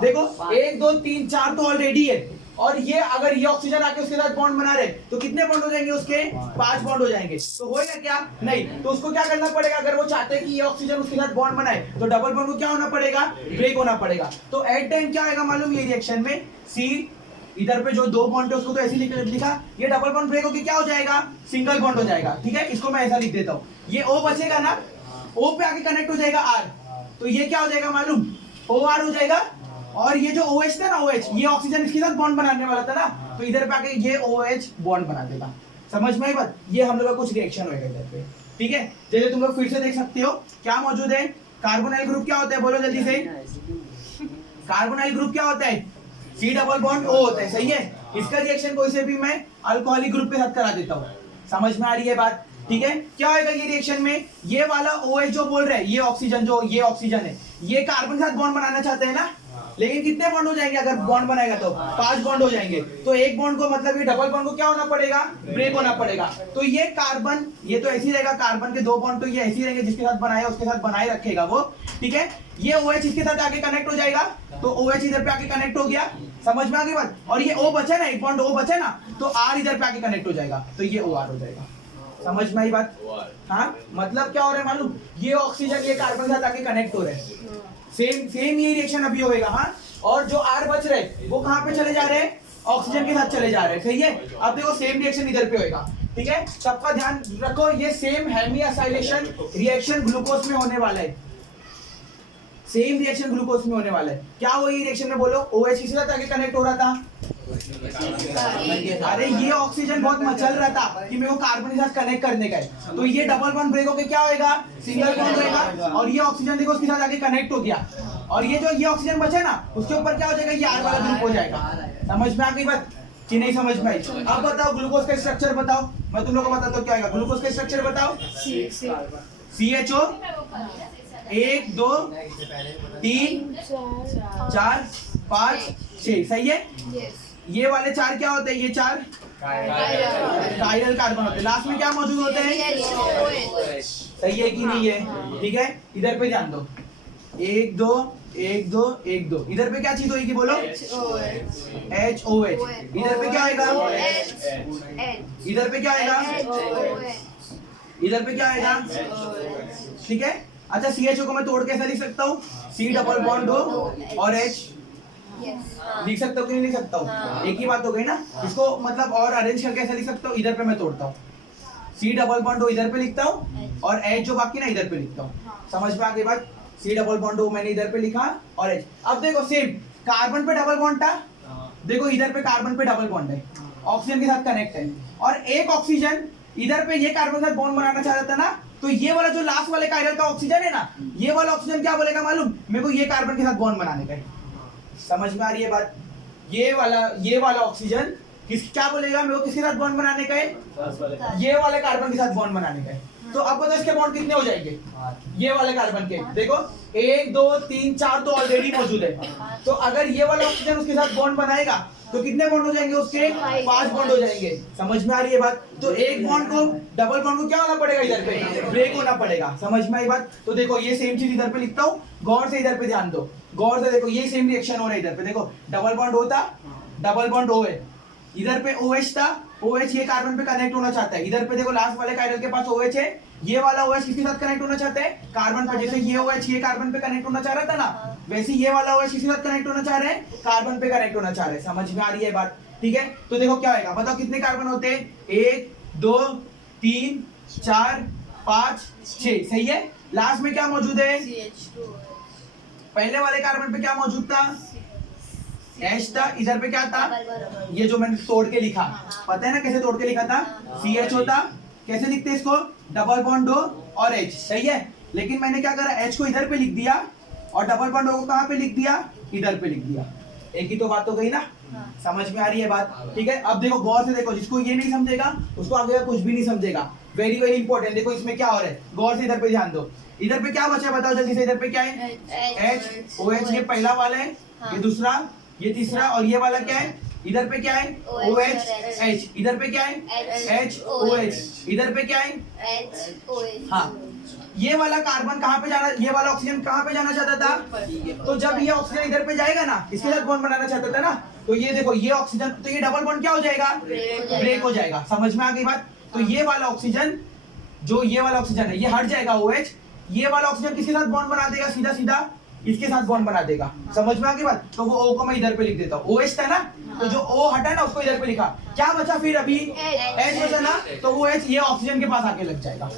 देखो 1 2 3 4 तो ऑलरेडी है, और ये अगर ये ऑक्सीजन आके उसके साथ बॉन्ड बना रहे तो कितने बॉन्ड हो जाएंगे उसके? 5 बॉन्ड हो जाएंगे। तो होएगा क्या? नहीं। तो उसको क्या करना पड़ेगा? अगर वो चाहते हैं कि ये ऑक्सीजन उसके साथ बॉन्ड बनाए तो डबल बॉन्ड को क्या होना पड़ेगा? ब्रेक होना पड़ेगा। तो एट टाइम क्या आएगा मालूम? ये रिएक्शन में C इधर पे जो 2 बॉन्ड है उसको तो ऐसे लिखा, ये डबल बॉन्ड ब्रेक होके क्या हो जाएगा? सिंगल बॉन्ड हो जाएगा। ठीक है? इसको मैं ऐसा लिख देता हूँ। ये O बचेगा ना, O पे आके कनेक्ट हो जाएगा R, तो ये क्या हो जाएगा मालूम? OR हो जाएगा। और ये जो OH था ना, OH ये ऑक्सीजन इसके साथ बॉन्ड बनाने वाला था ना, तो इधर पे आके ये OH बॉन्ड बना देगा। समझ में आई बात? ये हम लोग का कुछ रिएक्शन होएगा इधर पे। ठीक है? जैसे तुम लोग फिर से देख सकते हो क्या मौजूद है। कार्बोनाइल ग्रुप क्या होता है बोलो जल्दी से। कार्बोनाइल ग्रुप क्या होता है? C डबल बॉन्ड O होता है। सही है? इसका रिएक्शन कोई से भी मैं अल्कोहलिक ग्रुप के साथ करा देता हूँ। समझ में आ रही है बात? ठीक है? क्या होगा ये रिएक्शन में? ये वाला OH जो बोल रहे हैं, ये ऑक्सीजन जो ये ऑक्सीजन है, ये कार्बन के साथ बॉन्ड बनाना चाहते हैं ना, लेकिन कितने बॉन्ड हो जाएंगे अगर बॉन्ड बनाएगा तो? 5 बॉन्ड हो जाएंगे। तो एक बॉन्ड को मतलब ये डबल बॉन्ड को क्या होना पड़ेगा? ब्रेक होना पड़ेगा। तो ये कार्बन ये तो ऐसे ही रहेगा, कार्बन के 2 बॉन्ड तो ये ऐसे ही रहेंगे, जिसके साथ बनाया उसके साथ बनाए रखेगा वो। ठीक है? ये OH इसके साथ आके कनेक्ट हो जाएगा, तो OH इधर पे आके कनेक्ट हो गया। समझ में आ गई बात? और ये O बचा ना, एक बॉन्ड O बचा ना, तो R इधर पे आके कनेक्ट हो जाएगा, तो ये OR हो जाएगा। समझ में आई बात? हाँ, मतलब क्या हो रहा है मालूम? ये ऑक्सीजन ये कार्बन के साथ आके कनेक्ट हो रहे हैं। सेम ये रिएक्शन अभी होएगा। हाँ, और जो R बच रहे वो कहाँ पे चले जा रहे हैं? ऑक्सीजन के साथ चले जा रहे हैं। सही है? अब देखो सेम रिएक्शन इधर पे होएगा। ठीक है? सबका ध्यान रखो, ये सेम हेमीअसाइलेशन रिएक्शन ग्लूकोज में होने वाला है। सेम रिएक्शन ग्लूकोज में होने वाला है। क्या वो ये रिएक्शन में बोलो? OH किसके साथ आगे कनेक्ट हो रहा था? अरे ये ऑक्सीजन बहुत मचल रहा था कि मेरे को कार्बन के साथ कनेक्ट करने का है, तो ये डबल बॉन्ड ब्रेक होके क्या होएगा? सिंगल बॉन्ड होएगा। और ये ऑक्सीजन देखो उसके साथ आगे कनेक्ट हो गया, और ये जो ये ऑक्सीजन बचा ना, उसके ऊपर क्या हो जाएगा? ये R वाला ग्रुप हो जाएगा। समझ में आ गई बात कि नहीं समझ में आई? अब बताओ ग्लूकोज का स्ट्रक्चर बताओ। मैं तुम लोग को बताता हूँ क्या आएगा। ग्लूकोज का स्ट्रक्चर बताओ। CHO 1 2 3 4 5 6। सही है? ये वाले 4 क्या होते हैं? ये 4 कायरल कार्बन होते हैं। लास्ट में क्या मौजूद होते हैं? सही है कि नहीं है? ठीक है? इधर पे ध्यान दो। 1 2 1 2 1 2। इधर पे क्या चीज होगी बोलो? HOH। इधर पे क्या आएगा? इधर पे क्या आएगा? इधर पे क्या आएगा? ठीक है? अच्छा, CHO को मैं तोड़ के ऐसा लिख सकता हूँ, C डबल बॉन्ड O और H। लिख सकता हूँ कि नहीं लिख सकता हूँ? एक ही बात हो गई ना। इसको मतलब और अरेंज करके ऐसा लिख सकता हूँ। इधर पे मैं तोड़ता हूँ, C डबल बॉन्ड O इधर पे लिखता हूँ और H जो बाकी ना इधर पे लिखता हूँ। समझ में आ गई बात? C डबल बॉन्ड O मैंने इधर पे लिखा और H। अब देखो सेम कार्बन पे डबल बॉन्ड था, देखो इधर पे कार्बन पे डबल बॉन्ड है, ऑक्सीजन के साथ कनेक्ट है, और एक ऑक्सीजन इधर पे ये कार्बन के साथ बॉन्ड बनाना चाह रहा था ना, तो ये वाला जो लास्ट वाले कायरल का ऑक्सीजन है ना, ये वाला ऑक्सीजन क्या बोलेगा मालूम? मेरे को ये कार्बन के साथ बॉन्ड बनाने का है। समझ में आ रही है बात? ये वाला ऑक्सीजन किस क्या बोलेगा मेरे को किसके साथ बॉन्ड बनाने का है, ये वाले कार्बन के साथ बॉन्ड बनाने का है। तो अब बताओ इसके बॉन्ड कितने हो जाएंगे, ये वाले कार्बन के देखो 1 2 3 4 तो ऑलरेडी मौजूद है। तो अगर ये वाला ऑक्सीजन उसके साथ बॉन्ड बनाएगा तो कितने बॉन्ड हो जाएंगे उसके, 5 बॉन्ड हो जाएंगे। समझ में आ रही है बात। तो एक बॉन्ड को डबल बॉन्ड को क्या होना पड़ेगा, इधर पे ब्रेक होना पड़ेगा। समझ में आई बात। तो देखो ये सेम चीज इधर पे लिखता हूँ, गौर से इधर पे ध्यान दो, गौर से देखो ये सेम रिएक्शन हो रहा है इधर पे। देखो डबल बॉन्ड होता, डबल बॉन्ड ओ है, इधर पे OH था, OH ये कार्बन पे कनेक्ट होना चाहता है। इधर पे देखो लास्ट वाले कायरल के पास OH है, ये वाला OH किसके साथ कनेक्ट होना चाहता है, कार्बन पे। जैसे ये OH ये कार्बन पे कनेक्ट होना चाह रहा था ना, वैसे ये वाला OH किसके साथ कनेक्ट होना चाह रहे हैं, कार्बन पे कनेक्ट होना चाह रहे हैं। समझ में आ रही है बात, ठीक है। तो देखो क्या होगा, बताओ कितने कार्बन होते हैं, 1 2 3 4 5 6, सही है। लास्ट में क्या मौजूद है, पहले वाले कार्बन पे क्या मौजूद था, H था, इधर पे क्या था, ये जो मैंने तोड़ के लिखा, पता है ना कैसे तोड़ के लिखा था, CH होता, कैसे लिखते हैं इसको, डबल बॉन्ड O और H, सही है। लेकिन मैंने क्या करा, H को इधर पे लिख दिया और डबल बॉन्ड O को कहाँ पे लिख दिया, इधर पे लिख दिया। एक ही तो बात हो गई ना, समझ में आ रही है बात, ठीक है। अब देखो गौर से देखो, जिसको ये नहीं समझेगा उसको आगे कुछ भी नहीं समझेगा। वेरी वेरी इंपॉर्टेंट, देखो इसमें क्या हो रहा है, गौर से इधर पे ध्यान दो। इधर पे क्या बचा बताओ जल्दी से, इधर पे क्या है, H OH, ये पहला वाला है, ये दूसरा, ये तीसरा, और ये वाला क्या है, इधर पे क्या है, OH H, इधर पे क्या है, H OH, इधर पे क्या है, हाँ। ये वाला कार्बन कहाँ पे जाना, ये वाला ऑक्सीजन कहाँ पे जाना चाहता था, तो जब ये ऑक्सीजन इधर पे जाएगा ना, इसके साथ बॉन्ड बनाना चाहता था ना, तो ये देखो ये ऑक्सीजन, तो ये डबल बॉन्ड क्या हो जाएगा, ब्रेक हो जाएगा। समझ में आ गई बात। तो ये वाला ऑक्सीजन, जो ये वाला ऑक्सीजन है ये हट जाएगा OH, ये वाला ऑक्सीजन किसके साथ बॉन्ड बना देगा, सीधा सीधा इसके साथ बॉन्ड बना देगा। समझ में आ गई बात। तो वो O को मैं इधर पे लिख देता हूँ, OH था ना, तो जो O हटा ना उसको इधर पे लिखा, क्या बचा फिर अभी, H बचा ना, तो वो H ये ऑक्सीजन के पास आके लग जाएगा।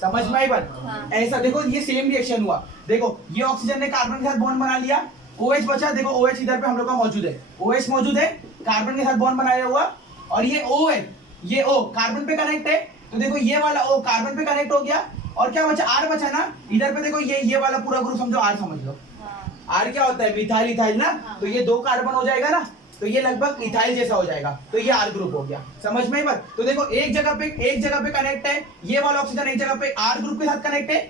समझ में आई बात। ऐसा देखो ये सेम रिएक्शन हुआ, देखो ये ऑक्सीजन ने कार्बन के साथ बॉन्ड बना लिया, OH बचा, देखो OH इधर पे हम लोग का मौजूद है, OH मौजूद है, कार्बन के साथ बॉन्ड बनाया हुआ, और ये O है, ये O कार्बन पे कनेक्ट है, तो देखो ये वाला O कार्बन पे कनेक्ट हो गया, और क्या बचा, R बचा ना, इधर पे देखो ये वाला पूरा ग्रुप समझो R समझ लो। R क्या होता है, मिथाइल इथाइल ना, तो ये 2 कार्बन हो जाएगा ना, तो ये लगभग इथाइल जैसा हो जाएगा, तो ये R ग्रुप हो गया। समझ में आई बात। तो देखो एक जगह पे कनेक्ट है, ये वाला ऑक्सीजन एक जगह पे R ग्रुप के साथ कनेक्ट है,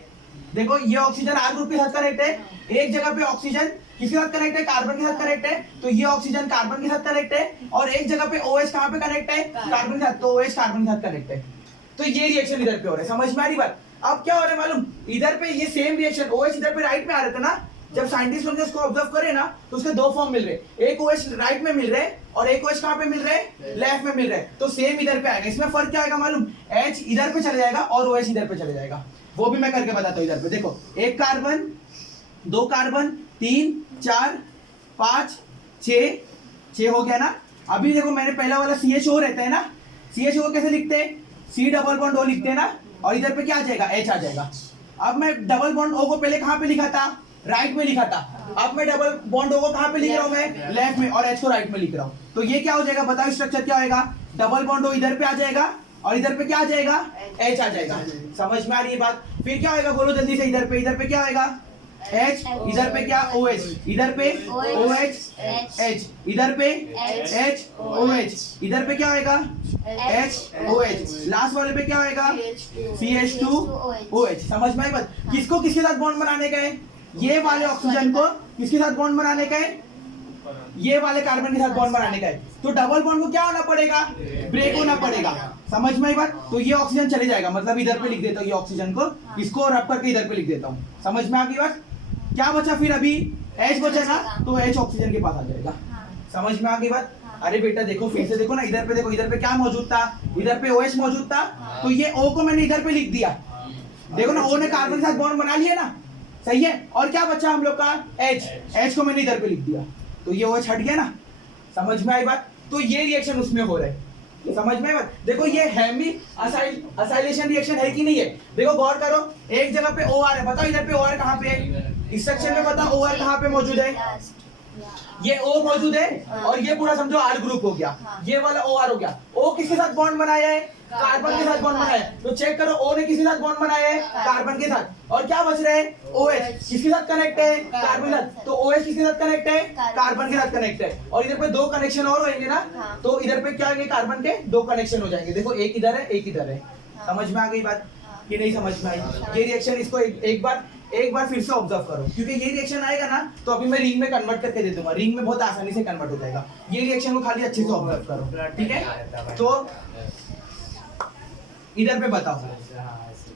देखो ये ऑक्सीजन R ग्रुप के साथ कनेक्ट है, एक जगह पे ऑक्सीजन किसके साथ कनेक्ट है, कार्बन के साथ कनेक्ट है, तो ये ऑक्सीजन कार्बन के साथ कनेक्ट है, और एक जगह पे OH कहाँ पे कनेक्ट है, कार्बन के साथ, तो OH कार्बन के साथ कनेक्ट है। तो ये रिएक्शन इधर पे हो रहा है। समझ में आ रही बात। अब क्या हो रहा है मालूम, इधर पे ये सेम रिएक्शन OH इधर पे राइट में आ रहा था ना, जब साइंटिस्ट लोग इसको ऑब्जर्व करे ना, तो उसके 2 फॉर्म मिल रहे, एक OH राइट में मिल रहे और एक OH कहाँ पे मिल रहे, लेफ्ट में मिल रहे, तो सेम इधर पे आएगा। इसमें फर्क क्या आएगा मालूम, H इधर पे चले जाएगा और OH इधर पे चले जाएगा, वो भी मैं करके बताता हूँ। इधर पे देखो 1 कार्बन 2 कार्बन 3 4 5 6 हो गया ना। अभी देखो मैंने पहला वाला CHO रहता है ना, CHO को कैसे लिखते हैं, C डबल बॉन्ड O लिखते हैं ना, और इधर पे क्या आ जाएगा, H आ जाएगा। अब मैं डबल बॉन्ड O को पहले कहाँ पे लिखा था, राइट में लिखा था, अब मैं डबल बॉन्ड O को कहाँ पे लिख रहा हूँ, मैं लेफ्ट में, और H को राइट में लिख रहा हूँ। तो ये क्या हो जाएगा बताओ, स्ट्रक्चर क्या होगा, डबल बॉन्ड O इधर पे आ जाएगा और इधर पे क्या आ जाएगा, H आ जाएगा। समझ में आ रही है बात। फिर क्या होगा बोलो जल्दी से, इधर पे क्या होगा, H, इधर पे क्या OH, इधर पे OH H, इधर पे H OH, इधर पे क्या होएगा H OH, लास्ट वाले पे क्या होएगा CH2OH। समझ में आई बात। किसको किसके साथ बॉन्ड बनाने का है, ये वाले ऑक्सीजन को किसके साथ बॉन्ड बनाने का है, ये वाले कार्बन के साथ बॉन्ड बनाने का है। तो डबल बॉन्ड को क्या होना पड़ेगा, ब्रेक होना पड़ेगा। समझ में आई बात। तो ये ऑक्सीजन चले जाएगा, मतलब इधर पे लिख देता हूँ ये ऑक्सीजन को, इसको रब करके इधर पे लिख देता हूँ। समझ में आ गई बात। क्या बचा फिर अभी, H बचा ना, तो H ऑक्सीजन के पास आ जाएगा। समझ में आ गई बात। अरे बेटा देखो फिर से देखो ना, इधर पे देखो, इधर पे क्या मौजूद था, इधर पे OH मौजूद था, तो ये O को मैंने इधर पे लिख दिया। देखो ना O ने कार्बन के साथ बॉन्ड बना लिया ना, सही है। और क्या बचा हम लोग का H को मैंने इधर पे लिख दिया, तो ये OH हट गया ना। समझ में आई बात। तो ये रिएक्शन उसमें हो रहा है, समझ में आई बात। देखो ये हेमी असाइलेशन रिएक्शन है कि नहीं है, देखो गौर करो। एक जगह पे OR है, बताओ इधर पे OR कहाँ पे है, इस सेक्शन में बताओ OR कहाँ पे मौजूद है, ये O मौजूद है और ये पूरा समझो R ग्रुप हो गया, ये वाला OR हो गया। O किसके साथ बॉन्ड बनाया है? कार्बन के साथ बॉन्ड बनाया है। तो चेक करो O ने किसके साथ बॉन्ड बनाया है? कार्बन के साथ। और क्या बच रहा है? OH किसके साथ कनेक्ट है? कार्बन के साथ। तो OH किसके साथ कनेक्ट है? कार्बन के साथ कनेक्ट है। और इधर पे दो कनेक्शन और होंगे ना, तो इधर पे क्या होंगे? कार्बन के दो कनेक्शन हो जाएंगे। देखो एक इधर है, एक इधर है। समझ में आ गई बात कि नहीं समझ में आई? ये रिएक्शन इसको एक बार फिर से ऑब्जर्व करो, क्योंकि ये रिएक्शन आएगा ना तो अभी मैं रिंग में कन्वर्ट करके दे दूंगा। रिंग में बहुत आसानी से कन्वर्ट हो जाएगा। ये रिएक्शन को खाली अच्छे से ऑब्जर्व करो, ठीक है? तो इधर पे बताओ,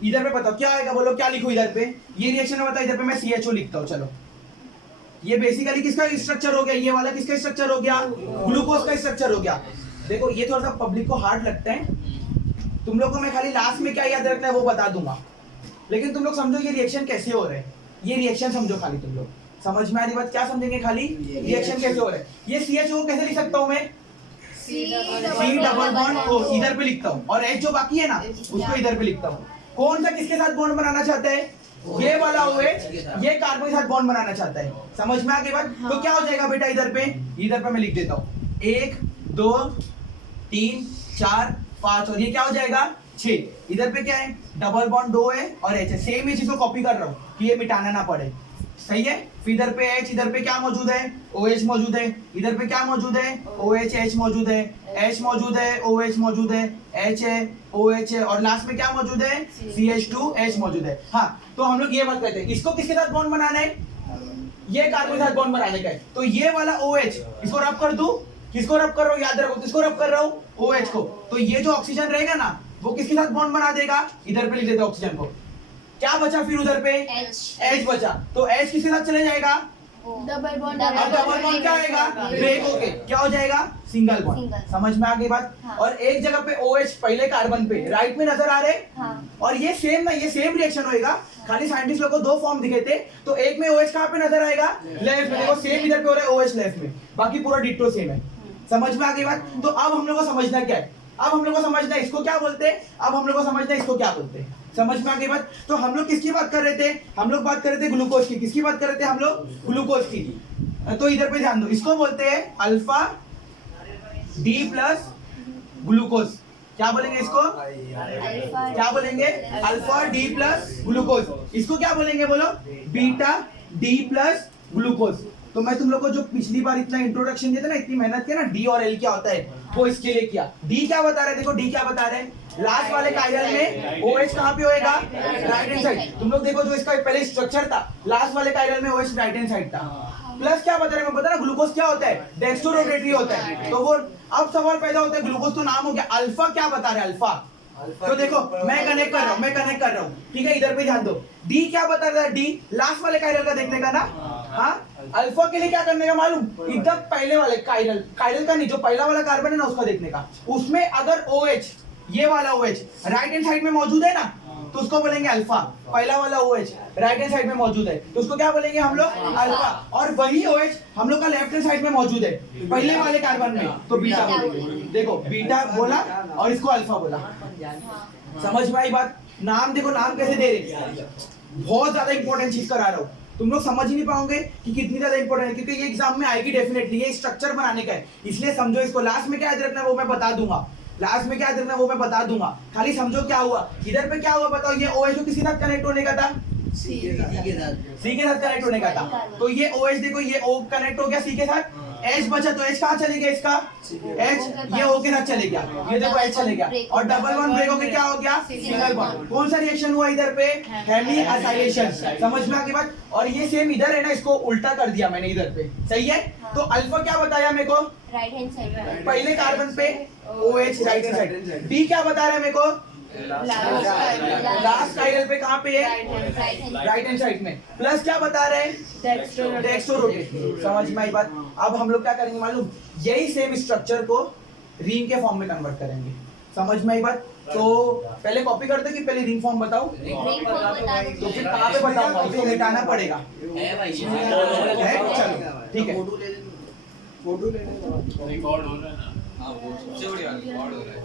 इधर पे बताओ क्या आएगा, बोलो क्या लिखूं इधर पे? ये रिएक्शन में बताओ, इधर पे मैं CHO लिखता हूं। चलो, ये बेसिकली किसका स्ट्रक्चर हो गया? ये वाला किसका स्ट्रक्चर हो गया? ग्लूकोज का स्ट्रक्चर हो गया। देखो ये थोड़ा सा पब्लिक को हार्ड लगता है, तुम लोग को मैं खाली लास्ट में क्या याद रखना है वो बता दूंगा, लेकिन तुम लोग समझो ये रिएक्शन कैसे हो रहे हैं। ये रिएक्शन समझो खाली, तुम लोग समझ में आ रही बात? क्या समझेंगे खाली? रिएक्शन कैसे हो रहा है। ये CHO कैसे लिख सकता हूं मैं? C डबल बॉन्ड O इधर पे लिखता हूँ, और H जो बाकी है ना उसको इधर पे लिखता हूँ। कौन सा किसके साथ बॉन्ड बनाना चाहता है? ये वाला OH, ये कार्बन के साथ बॉन्ड बनाना चाहता है। समझ में आ गई बात? तो क्या हो जाएगा बेटा इधर पे मैं लिख देता हूँ 1 2 3 4 5, और ये क्या हो जाएगा 6। इधर पे क्या है? डबल बॉन्ड 2 है और H है। सेम ही चीज को कॉपी कर रहा हूँ कि ये मिटाना ना पड़े, सही है? फिर इधर पे H, इधर पे क्या मौजूद है? OH मौजूद है। इधर पे क्या मौजूद है? OH H मौजूद है। H मौजूद है, OH मौजूद है, H है, OH है, और लास्ट में क्या मौजूद है? CH2H मौजूद है। हाँ, तो हम लोग ये बात कहते हैं, इसको किसके साथ बॉन्ड बनाना है? ये कार्बन के साथ बॉन्ड बनाने का है। तो ये वाला OH इसको रब कर दूं, किसको रब कर रहा हूँ? याद रखो, किसको रब कर रहा हूँ? OH को। तो ये जो ऑक्सीजन रहेगा ना वो किसके साथ बॉन्ड बना देगा? इधर पे लिख देता ऑक्सीजन को। क्या बचा फिर उधर पे? H बचा। तो H किसके साथ चले जाएगा? Double bond. अब डबल बॉन्ड क्या आएगा? ब्रेक होके क्या हो जाएगा? Single bond. समझ में आ गई बात? और एक जगह पे OH पहले कार्बन पे राइट में नजर आ रहे, और ये सेम ना, ये सेम रिएक्शन होएगा, खाली साइंटिस्ट लोग को दो फॉर्म दिखे थे। तो एक में OH कहाँ पे नजर आएगा? लेफ्ट में। देखो सेम इधर पे हो रहा है OH लेफ्ट में, बाकी पूरा डिट्टो सेम है। समझ में आ गई बात? तो अब हम लोग को समझना क्या है? अब हम लोग को समझना है इसको क्या बोलते हैं, अब हम लोग को समझना है इसको क्या बोलते हैं। समझ में आ गई बात? तो हम लोग किसकी बात कर रहे थे? हम लोग बात कर रहे थे ग्लूकोज की। किसकी बात कर रहे थे हम लोग? ग्लूकोज की। तो इधर पे ध्यान दो, इसको बोलते हैं अल्फा डी प्लस ग्लूकोज। क्या बोलेंगे इसको? क्या बोलेंगे? Alpha D plus glucose. इसको क्या बोलेंगे बोलो? Beta D plus glucose. तो मैं तुम लोग को जो पिछली बार इतना इंट्रोडक्शन दिया था ना, इतनी मेहनत किया ना, डी और एल क्या होता है वो इसके लिए किया। डी क्या बता रहे? देखो डी क्या बता रहे हैं, लास्ट वाले कायरल में OH कहाँ पे होएगा? Right hand side. तुम लोग देखो जो इसका पहले स्ट्रक्चर था, लास्ट वाले कायरल में OH राइट हैंड साइड था। प्लस क्या बता रहे हैं, मैं बता रहा ग्लूकोज क्या होता है? डेक्स्ट्रो रोटेटरी होता है। तो वो अब सवाल पैदा होता है, ग्लूकोज तो नाम हो गया, अल्फा क्या बता रहे हैं? अल्फा। तो देखो मैं कनेक्ट कर रहा हूँ, ठीक है? इधर पे ध्यान दो, डी क्या बता रहा है? डी लास्ट वाले कायरल का देखने का ना। हाँ, अल्फा के लिए क्या करने का मालूम? एकदम पहले वाले कायरल का नहीं, जो पहला वाला कार्बन है ना उसका देखने का। उसमें अगर OH, ये वाला OH राइट हैंड साइड में मौजूद है ना, तो उसको बोलेंगे अल्फा। पहला वाला OH राइट हैंड साइड में मौजूद है तो उसको क्या बोलेंगे हम लोग? अल्फा। और वही OH हम लोग का लेफ्ट हैंड साइड में मौजूद है पहले वाले कार्बन में, तो बीटा बोलेंगे। देखो बीटा बोला और इसको अल्फा बोला। समझ में आई बात? नाम देखो, नाम कैसे दे रहे, बहुत ज्यादा इंपॉर्टेंट चीज करा रहा हूँ। तुम लोग समझ ही नहीं पाओगे कि कितनी ज्यादा इंपॉर्टेंट है, क्योंकि ये एग्जाम में आएगी डेफिनेटली। ये स्ट्रक्चर बनाने का है, इसलिए समझो इसको। लास्ट में क्या याद रखना है वो मैं बता दूंगा, लास्ट में क्या याद रखना है वो मैं बता दूंगा। खाली समझो क्या हुआ इधर पे, क्या हुआ बताओ? ये OH को किसी साथ कनेक्ट होने का था? C के साथ कनेक्ट होने का था। तो ये OH देखो, ये O कनेक्ट हो गया C के साथ, H बचा, तो H कहाँ चले गया इसका? H ये O के साथ चले गया, ये देखो H चले गया, और डबल बॉन्ड ब्रेक होके क्या हो गया? Single bond. कौन सा रिएक्शन हुआ इधर पे? Hemi acylation. समझ में आ गई बात? और ये सेम इधर है ना, इसको उल्टा कर दिया मैंने इधर पे, सही है? तो अल्फा क्या बताया मेरे को? Right hand side. पहले कार्बन पे OH right hand side. D क्या बता रहा है मेरे को? लास्ट कायरल पे कहाँ पे है? राइट हैंड साइड में। प्लस क्या बता रहे हैं? Dextro rotatory. समझ में आई बात? अब हम लोग क्या करेंगे मालूम? यही सेम स्ट्रक्चर को रिंग के फॉर्म में कन्वर्ट करेंगे। समझ में आई बात? तो पहले कॉपी करते कि पहले रिंग फॉर्म बताओ? तो फिर कहाँ पे बताऊंगा? इसको मिटाना पड़ेगा। चलो ठीक है, फोटो लेने रिकॉर्ड हो रहा है ना? हाँ, वो सबसे बढ़िया रिकॉर्ड हो रहा है।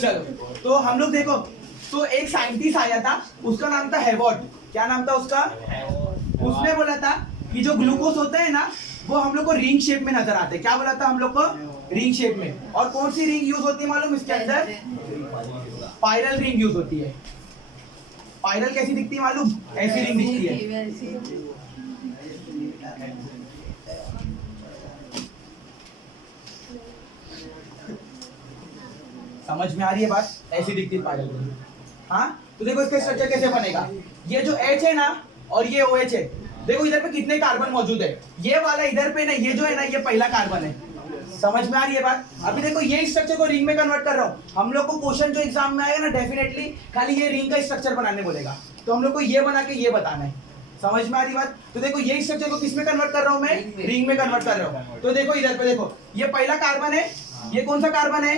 चलो तो हम लोग देखो, तो एक साइंटिस्ट आया था, उसका नाम था हेवर्ट। क्या नाम था उसका? उसने बोला था कि जो ग्लूकोज होता है ना वो हम लोग को रिंग शेप में नजर आते हैं। क्या बोला था हम लोग को? रिंग शेप में। और कौन सी रिंग यूज होती है मालूम इसके अंदर? पायरल रिंग यूज होती है। पायरल कैसी दिखती है मालूम? ऐसी रिंग दिखती है। समझ में आ रही है बात? ऐसी दिखती है पायरल रिंग। हाँ, तो देखो इसका स्ट्रक्चर कैसे बनेगा। ये जो H है ना और ये OH है, देखो इधर पे कितने कार्बन मौजूद है। ये वाला इधर पे ना, ये जो है ना ये पहला कार्बन है। समझ में आ रही है बात? अभी देखो ये स्ट्रक्चर को रिंग में कन्वर्ट कर रहा हूँ। हम लोग को क्वेश्चन जो एग्जाम में आएगा ना डेफिनेटली खाली ये रिंग का स्ट्रक्चर बनाने बोलेगा, तो हम लोग को ये बना के ये बताना है। समझ में आ रही बात? तो देखो ये स्ट्रक्चर को किस में कन्वर्ट कर रहा हूँ मैं? रिंग में कन्वर्ट कर रहा हूँ। तो देखो इधर पे देखो, ये पहला कार्बन है। ये कौन सा कार्बन है?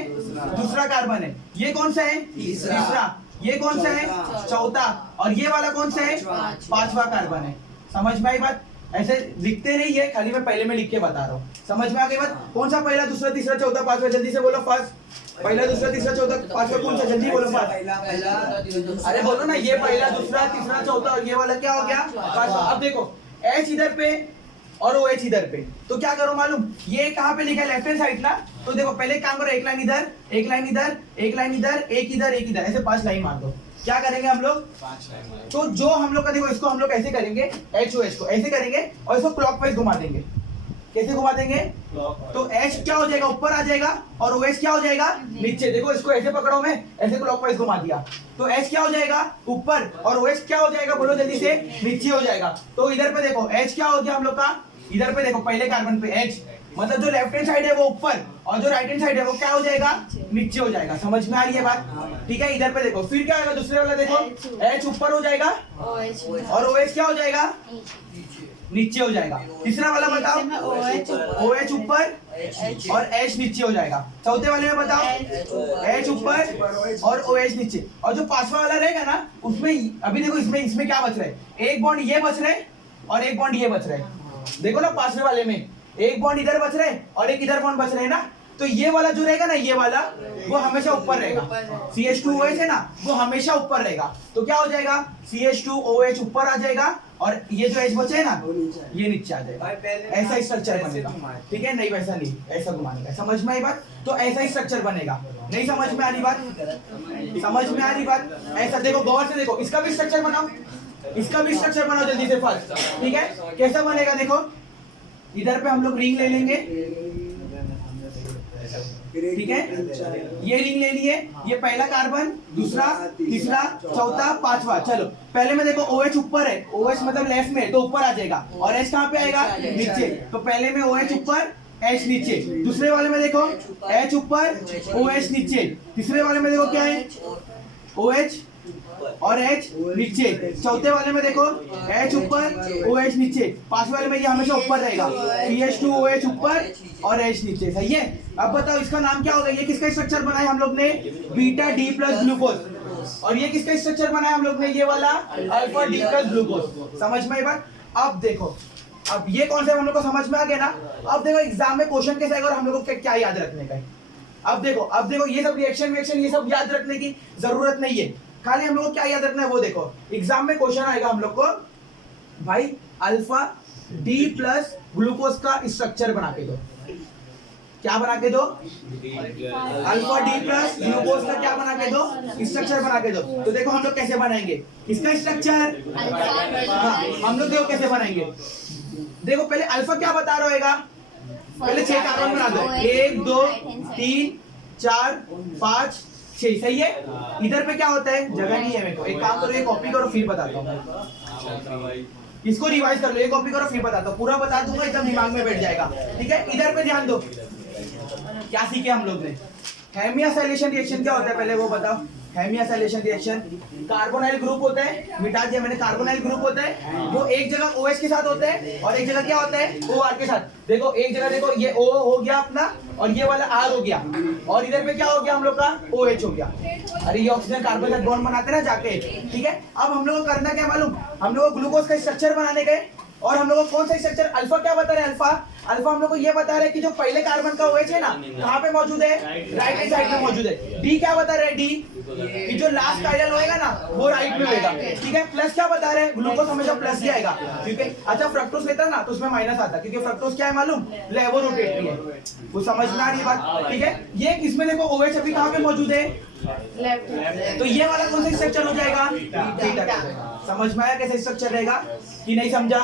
दूसरा कार्बन है। ये कौन सा है? तीसरा। ये कौन सा है? चौथा। और ये वाला कौन सा है? पांचवा कार्बन है। समझ में आई बात? ऐसे लिखते नहीं है, खाली मैं पहले में लिख के बता रहा हूँ। समझ में आ गई बात? कौन सा पहला, दूसरा, तीसरा, चौथा, पांचवा? जल्दी से बोलो फर्स्ट। पहला, दूसरा, तीसरा, चौथा, पांचवा कौन सा? जल्दी बोलो फर्स्ट। अरे बोलो ना, ये पहला, दूसरा, तीसरा, चौथा और ये वाला क्या हो गया? पांचवा। अब देखो H इधर पे और OH इधर पे, तो क्या करो मालूम? ये कहाँ पे लिखा है? लेफ्ट हैंड साइड ना। तो देखो पहले काम करो, एक लाइन इधर, एक लाइन इधर, एक लाइन इधर, एक इधर, एक इधर, ऐसे 5 लाइन मार दो। क्या करेंगे हम लोग? 5 लाइन। तो जो हम लोग का देखो, इसको हम लोग ऐसे करेंगे, HOH को ऐसे करेंगे और इसको क्लॉकवाइज घुमा देंगे। कैसे घुमा देंगे? तो H क्या हो जाएगा? ऊपर आ जाएगा और OH क्या हो जाएगा? नीचे। देखो इसको ऐसे पकड़ो, मैं ऐसे क्लॉकवाइज घुमा दिया तो H क्या हो जाएगा? ऊपर। और OH क्या हो जाएगा? बोलो जल्दी से। नीचे हो जाएगा। तो इधर पे देखो H क्या हो गया हम लोग का? इधर पे देखो पहले कार्बन पे H, मतलब जो लेफ्ट हैंड साइड है वो ऊपर और जो राइट हैंड साइड है वो क्या हो जाएगा? नीचे हो जाएगा। समझ में आ रही है बात? ठीक है, इधर पे देखो फिर क्या होगा? दूसरे वाला देखो, H ऊपर हो जाएगा और OH क्या हो जाएगा? नीचे हो जाएगा। तीसरा वाला बताओ, OH ऊपर और H नीचे हो जाएगा। चौथे वाले में बताओ, H ऊपर और OH नीचे। और जो पांचवा वाला रहेगा ना उसमें अभी देखो इसमें क्या बच रहा है? एक बॉन्ड ये बच रहा है और एक बॉन्ड ये बच रहा है। देखो ना पांचवे वाले में एक बॉन्ड इधर बच रहा है और एक इधर बॉन्ड बच रहे हैं ना। तो ये वाला जो रहेगा ना, ये वाला वो हमेशा ऊपर रहेगा। CH2OH है ना, वो हमेशा ऊपर रहेगा। तो क्या हो जाएगा? CH2OH ऊपर आ जाएगा और ये जो H बचे है ना ये नीचे आ जाएगा। ऐसा ही स्ट्रक्चर बनेगा। ठीक है, नहीं वैसा नहीं, ऐसा घुमाने का। समझ में आई बात? तो ऐसा ही स्ट्रक्चर बनेगा। नहीं समझ में आ रही बात? समझ में आ रही बात? ऐसा देखो, गौर से देखो, इसका भी स्ट्रक्चर बनाओ, इसका भी स्ट्रक्चर बनाओ जल्दी से फर्स्ट। ठीक है, कैसा बनेगा? देखो इधर पे हम लोग रिंग ले लेंगे। ठीक है, ये रिंग ले लिए। ये पहला कार्बन, दूसरा, तीसरा, चौथा, पांचवा। चलो पहले में देखो OH ऊपर है, OH मतलब लेफ्ट में तो ऊपर आ जाएगा और H कहाँ पे आएगा? नीचे। तो पहले में OH ऊपर, H नीचे। दूसरे वाले में देखो H ऊपर, OH नीचे। तीसरे वाले में देखो क्या है? OH और H नीचे। चौथे वाले में देखो H ऊपर, OH नीचे। पांचवे वाले में ये हमेशा ऊपर रहेगा, CH2OH ऊपर और H नीचे। सही है? अब बताओ इसका नाम क्या होगा? ये किसका स्ट्रक्चर बनाया हम लोग ने? Beta D plus glucose. और ये किसका स्ट्रक्चर बनाया हम लोग ने? ये वाला अल्फा D प्लस ग्लूकोज। समझ में आई बात? अब देखो, अब ये कॉन्सेप्ट हम लोग को समझ में आ गया ना। अब देखो एग्जाम में क्वेश्चन कैसे आएगा और हम लोग को क्या याद रखने का है। अब देखो ये सब रिएक्शन ये सब याद रखने की जरूरत नहीं है। खाली हम लोग को क्या याद रखना है वो देखो। एग्जाम में क्वेश्चन आएगा हम लोग को, भाई अल्फा D प्लस ग्लूकोज का स्ट्रक्चर बना के दो। क्या बना के दो? अल्फा D प्लस ग्लूकोज का क्या बना के दो? स्ट्रक्चर बना के दो। तो देखो हम लोग कैसे बनाएंगे इसका स्ट्रक्चर। हाँ, हम लोग देखो कैसे बनाएंगे। देखो पहले अल्फा क्या बता रहा होगा? पहले 6 कार्बन बना दो, 1 2 3 4 5 6। सही है? इधर पे क्या होता है? जगह नहीं है मेरे को। एक काम करो, ये कॉपी करो फिर बताता हूँ। इसको रिवाइज कर लो, ये कॉपी करो फिर बताता हूँ। पूरा बता दूंगा एकदम दिमाग में बैठ जाएगा। ठीक है, इधर पे ध्यान दो। क्या सीखे हम लोग ने? हेमियासाइलेशन रिएक्शन क्या होता है पहले वो बताओ। हेमियासाइलेशन रिएक्शन, कार्बोनाइल ग्रुप होता है, मिटा दिया मैंने। कार्बोनाइल ग्रुप होता है वो एक जगह OH के साथ होता है और एक जगह क्या होता है? OR के साथ। देखो एक जगह देखो ये O हो गया अपना और ये वाला R हो गया और इधर पे क्या हो गया हम लोग का? OH हो गया। अरे ये ऑक्सीजन कार्बन का बॉन्ड बनाते हैं ना जाके। ठीक है, अब हम लोग को करना क्या मालूम? हम लोग को ग्लूकोज का स्ट्रक्चर बनाने गए और हम लोग को कौन सा स्ट्रक्चर? अल्फा क्या बता रहे हैं? अल्फा हम लोग को ये बता रहे हैं कि जो पहले कार्बन का OH है ना कहाँ पे मौजूद है? राइट हैंड साइड में मौजूद है। D क्या बता रहे हैं? D कि जो लास्ट कायरल होएगा ना वो राइट में होएगा, ठीक है। प्लस क्या बता रहे हैं, ग्लूकोज हमेशा प्लस ही आएगा, ठीक है। अच्छा फ्रक्टोज लेता है ना तो उसमें माइनस आता है, क्योंकि फ्रक्टोज क्या है मालूम, लेवोरोटेटरी है, वो समझ में आ रही है बात, ठीक है। ये इसमें देखो OH अभी कहाँ पे मौजूद है, लेफ्ट। तो ये वाला कौन सा स्ट्रक्चर हो जाएगा, बीटा। समझ में आया कैसे स्ट्रक्चर रहेगा कि नहीं समझा,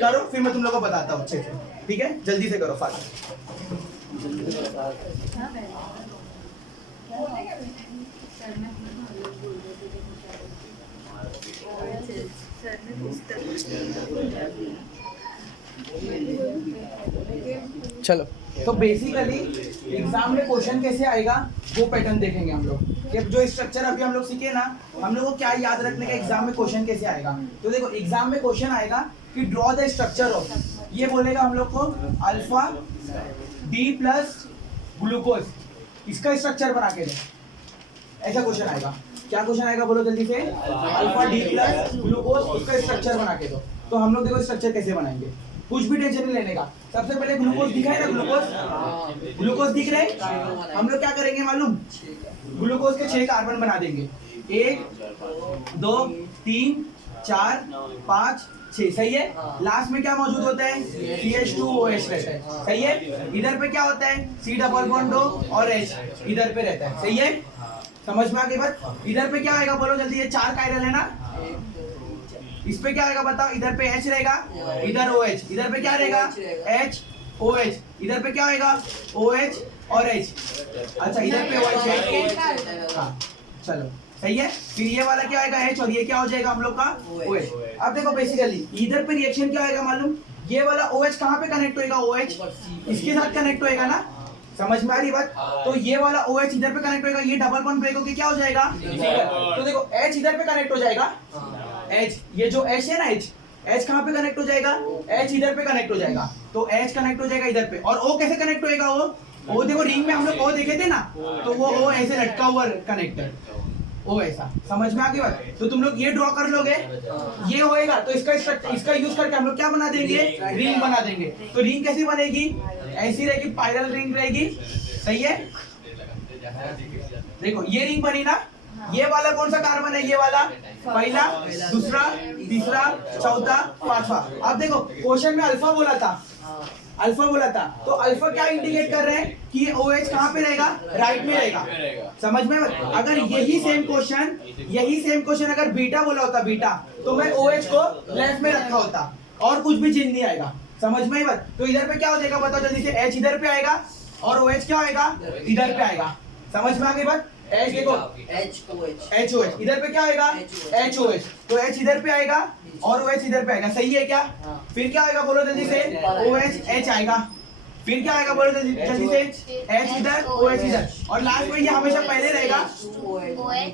करो फिर मैं तुम लोगों को बताता हूँ अच्छे से, ठीक है। जल्दी से करो फास्ट। चलो तो बेसिकली एग्जाम में क्वेश्चन कैसे आएगा वो पैटर्न देखेंगे हम लोग, कि जो स्ट्रक्चर अभी हम लोग सीखे ना, हम लोग को क्या याद रखने का एग्जाम में क्वेश्चन कैसे आएगा। तो देखो एग्जाम में क्वेश्चन आएगा कि ड्रॉ द स्ट्रक्चर ऑफ, ये बोलेगा हम लोग को अल्फा डी प्लस ग्लूकोज, इसका स्ट्रक्चर बना के दे, ऐसा क्वेश्चन आएगा। क्या क्वेश्चन आएगा बोलो जल्दी से, अल्फा डी प्लस ग्लूकोज, उसका स्ट्रक्चर बना के दो। तो हम लोग देखो स्ट्रक्चर कैसे बनाएंगे, कुछ भी टेंशन नहीं लेने का। सबसे पहले ग्लूकोज दिखा है ना, ग्लूकोज दिख रहे, हम लोग क्या करेंगे मालूम, ग्लूकोज के 6 कार्बन बना देंगे, 1 2 3 4 5 6, सही है। लास्ट में क्या मौजूद होता है, CH2OH रहता है, सही है। इधर पे क्या होता है, C डबल बॉन्ड और H इधर पे रहता है, सही है। समझ में आ गई बात। इधर पे क्या आएगा बोलो जल्दी, ये 4 कायरल है ना, इस पे क्या आएगा बताओ, इधर पे H रहेगा, इधर OH, इधर पे क्या रहेगा H OH, इधर पे क्या होएगा OH और H। अच्छा इधर पे OH है, हाँ चलो सही है। फिर ये वाला क्या आएगा H और ये क्या हो जाएगा हम लोग का OH। अब देखो बेसिकली इधर पे रिएक्शन क्या आएगा मालूम, ये वाला OH कहाँ पे कनेक्ट होएगा, OH इसके साथ कनेक्ट होएगा ना, समझ में आ रही बात। तो ये वाला OH इधर पे कनेक्ट होएगा, ये डबल बॉन्ड ब्रेक होके क्या हो जाएगा, तो देखो H इधर पे कनेक्ट हो जाएगा, H ये जो H है ना, H कहाँ पे कनेक्ट हो जाएगा, H इधर पे कनेक्ट हो जाएगा, तो H कनेक्ट हो जाएगा इधर पे। और O कैसे कनेक्ट होएगा, वो देखो रिंग में हम लोग O देखे थे ना, तो वो O ऐसे लटका हुआ कनेक्टेड, O ऐसा, समझ में आ गई बात। तो तुम लोग ये ड्रॉ कर लोगे, ये होएगा तो इसका यूज करके हम लोग क्या बना देंगे, रिंग बना देंगे। तो रिंग कैसी बनेगी, ऐसी रहेगी, पायरल रिंग रहेगी, सही है। देखो ये रिंग बनी ना, ये वाला कौन सा कार्बन है, ये वाला पहला, दूसरा, तीसरा, चौथा, पांचवा। अब देखो क्वेश्चन में अल्फा बोला था, अल्फा बोला था, तो अल्फा क्या इंडिकेट कर रहे हैं कि ये OH कहाँ पे रहेगा, राइट में रहेगा, समझ में। अगर यही सेम क्वेश्चन अगर बीटा बोला होता, बीटा, तो मैं OH को लेफ्ट में रखा होता और कुछ भी चेंज नहीं आएगा, समझ में बात। तो इधर पे क्या हो जाएगा बताओ जल्दी से, H इधर पे आएगा और OH क्या आएगा, इधर पे आएगा, समझ में आ गई बात। H देखो HOH, इधर पे क्या आएगा HOH, तो H इधर पे आएगा और OH इधर पे आएगा, सही है क्या। फिर क्या आएगा बोलो जल्दी से, OH H आएगा, फिर क्या आएगा बोलो जल्दी से, H इधर OH इधर, और लास्ट में ये हमेशा पहले रहेगा,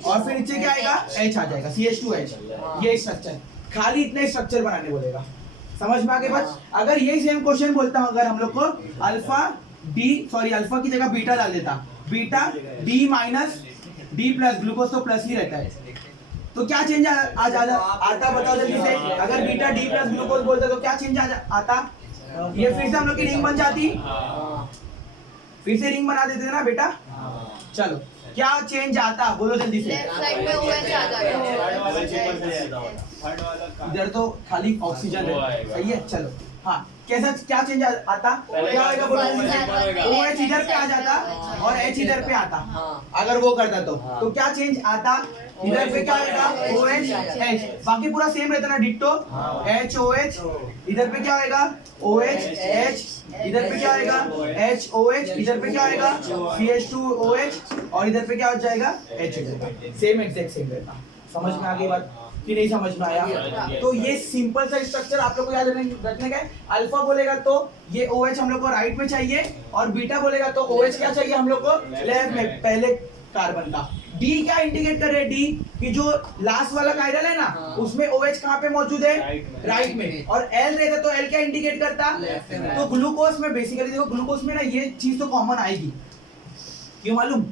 और फिर नीचे क्या आएगा H आ जाएगा, CH2H। ये स्ट्रक्चर, खाली इतना स्ट्रक्चर बनाने बोलेगा, समझ में आ गई बात। अगर यही सेम क्वेश्चन बोलता हूँ अगर हम लोग को अल्फा की जगह बीटा डाल देता, beta D minus D plus, glucose तो प्लस ही रहता है, तो क्या चेंज आता बताओ जल्दी से। अगर बीटा D प्लस ग्लूकोज बोलते तो क्या चेंज आता, ये फिर से हम लोग की रिंग बन जाती, फिर से रिंग बना देते ना बेटा। चलो क्या चेंज आता बोलो जल्दी से, लेफ्ट साइड में OH आ जाएगा, इधर तो खाली ऑक्सीजन है, सही है। चलो हाँ, कैसा क्या चेंज आता, क्या होगा बोलो OH इधर पे आ जाता और H इधर पे आता, अगर वो करता तो क्या चेंज आता, इधर पे क्या आएगा OH H, बाकी पूरा सेम रहता ना, डिट्टो HOH, इधर पे क्या आएगा OH H, इधर पे क्या आएगा HOH, इधर पे क्या आएगा CH2OH, और इधर पे क्या हो जाएगा H हो जाएगा, सेम एग्जैक्ट सेम रहता। समझ में आ गई बात कि नहीं समझ में आया। तो ये सिंपल सा स्ट्रक्चर आप लोग को याद रखने का है। अल्फा बोलेगा तो ये OH हम लोग को राइट में चाहिए, और बीटा बोलेगा तो OH क्या चाहिए हम लोग को, लेफ्ट में, पहले कार्बन का। D क्या इंडिकेट कर रहे हैं, D कि जो लास्ट वाला कायरल है ना, उसमें OH कहाँ पे मौजूद है, राइट में, और L रहता तो L क्या इंडिकेट करता, तो ग्लूकोज में बेसिकली देखो, ग्लूकोज में ना ये चीज तो कॉमन आएगी, क्यों मालूम,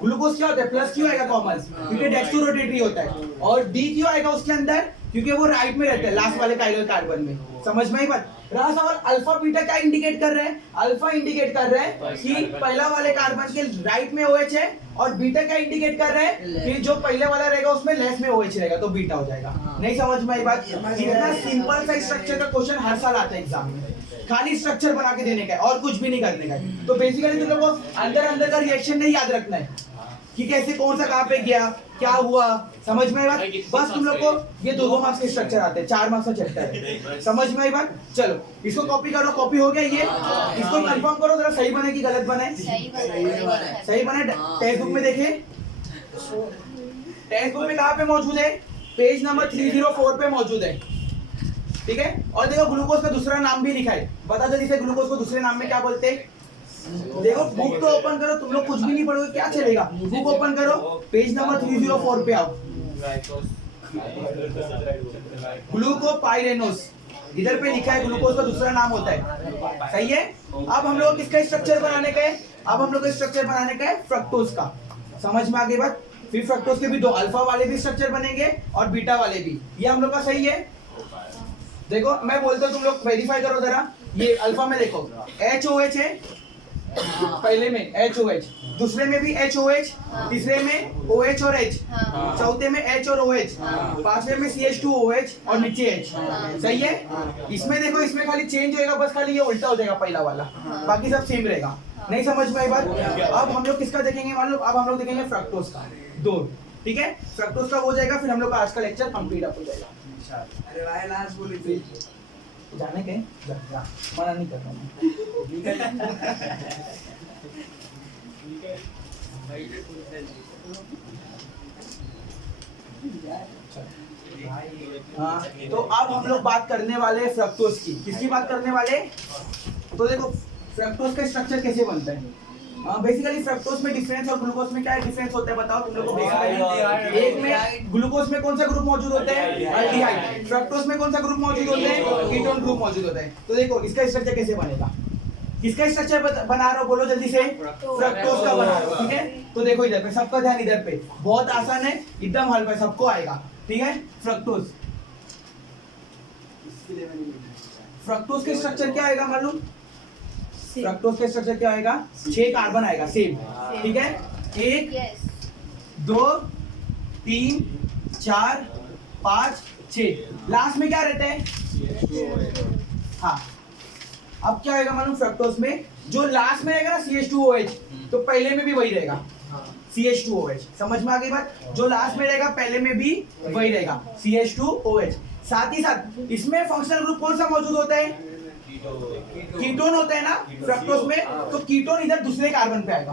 ग्लूकोज क्या होता है, प्लस क्यों आएगा कॉमन, क्योंकि डेक्सो रोटेटरी होता है, और D क्यों आएगा उसके अंदर, क्योंकि वो राइट में रहता है लास्ट वाले कायरल कार्बन में, समझ में ही बात। रहा सवाल अल्फा बीटा क्या इंडिकेट कर रहे हैं? अल्फा इंडिकेट कर रहे हैं कि पहला वाले कार्बन के राइट में OH है, और बीटा क्या इंडिकेट कर रहे हैं कि जो पहले वाला रहेगा उसमें लेफ्ट में OH रहेगा, तो बीटा हो जाएगा। नहीं समझ में आई बात? इतना सिंपल सा स्ट्रक्चर का क्वेश्चन हर साल आता है एग्जाम में, खाली स्ट्रक्चर बना के देने का है और कुछ भी नहीं करने का है। तो बेसिकली तुम लोगों को अंदर अंदर का रिएक्शन नहीं याद रखना है कि कैसे कौन सा कहाँ पे गया, क्या हुआ, समझ में आई बात? बस तुम लोग को ये 2-2 मार्क्स के स्ट्रक्चर आते हैं, 4 मार्क्स का चैप्टर है, समझ में आई बात? चलो इसको कॉपी करो, कॉपी हो गया ये, इसको कंफर्म करो जरा सही बने कि गलत बने। सही बने। टेक्स्ट बुक में देखिए, टेक्स्ट बुक में कहाँ पे मौजूद है? पेज नंबर 304 पे मौजूद है, ठीक है? और देखो ग्लूकोज का दूसरा नाम भी लिखा है, बता दो जिसे ग्लूकोज को दूसरे नाम में क्या बोलते हैं? देखो बुक तो ओपन करो, तुम लोग कुछ भी नहीं पढ़ोगे क्या चलेगा? बुक ओपन करो, पेज नंबर 304 पे आओ, ग्लूकोपाइरेनोस, इधर पे लिखा है ग्लूकोज का दूसरा नाम होता है, सही है? अब हम लोग किसका स्ट्रक्चर बनाने का है? अब हम लोग का स्ट्रक्चर बनाने का है फ्रक्टोज का, समझ में आ गई बात? फिर फ्रक्टोज के भी 2 अल्फा वाले भी स्ट्रक्चर बनेंगे और बीटा वाले भी, ये हम लोग का सही है? देखो मैं बोलता हूँ, तुम लोग वेरीफाई करो जरा, ये अल्फा में देखो HOH है, पहले में HOH, दूसरे में भी HOH, तीसरे में OH और H, चौथे में H और OH, पांचवे में CH2OH और नीचे H, सही है? इसमें देखो, इसमें खाली चेंज होएगा, बस खाली ये उल्टा हो जाएगा पहला वाला, बाकी सब सेम रहेगा। नहीं समझ में आई बात? अब हम लोग किसका देखेंगे मालूम? अब हम लोग देखेंगे फ्रक्टोज का, 2, ठीक है? फ्रक्टोज का हो जाएगा, फिर हम लोग का आज का लेक्चर कंप्लीट अप हो जाएगा। अरे भाई लास्ट बोली थी जाने के जा, मना नहीं करता हाँ, तो अब हम लोग बात करने वाले हैं फ्रक्टोज की। किसकी बात करने वाले? तो देखो फ्रक्टोज का स्ट्रक्चर कैसे बनता है। बेसिकली फ्रक्टोज में डिफरेंस और ग्लूकोज में क्या डिफरेंस होता है बताओ तुम लोग को? बेसिकली एक में ग्लूकोज में कौन सा ग्रुप मौजूद होता है? अल्डिहाइड। फ्रक्टोज में कौन सा ग्रुप मौजूद होता है? कीटोन ग्रुप मौजूद होता है। तो देखो इसका स्ट्रक्चर कैसे बनेगा, किसका स्ट्रक्चर बना रहा हो बोलो जल्दी से? फ्रक्टोज का बना रहा हो, ठीक है? तो देखो इधर पे, सबका ध्यान इधर पे, बहुत आसान है, एकदम हल्का है, सबको आएगा, ठीक है? फ्रक्टोज, फ्रक्टोज के स्ट्रक्चर क्या आएगा मालूम? फ्रक्टोज के स्ट्रक्चर क्या आएगा? 6 कार्बन आएगा, सेम, ठीक है? 1 2 3 4 5 6, लास्ट में क्या रहता है? हाँ, अब क्या आएगा मालूम? फ्रक्टोज में जो लास्ट में रहेगा ना CH2OH, तो पहले में भी वही रहेगा CH2OH, समझ में आ गई बात? जो लास्ट में रहेगा पहले में भी वही रहेगा CH2OH। साथ ही साथ इसमें फंक्शनल ग्रुप कौन सा मौजूद होता है? कीटोन होता है ना फ्रक्टोज में, तो कीटोन इधर दूसरे कार्बन पे आएगा।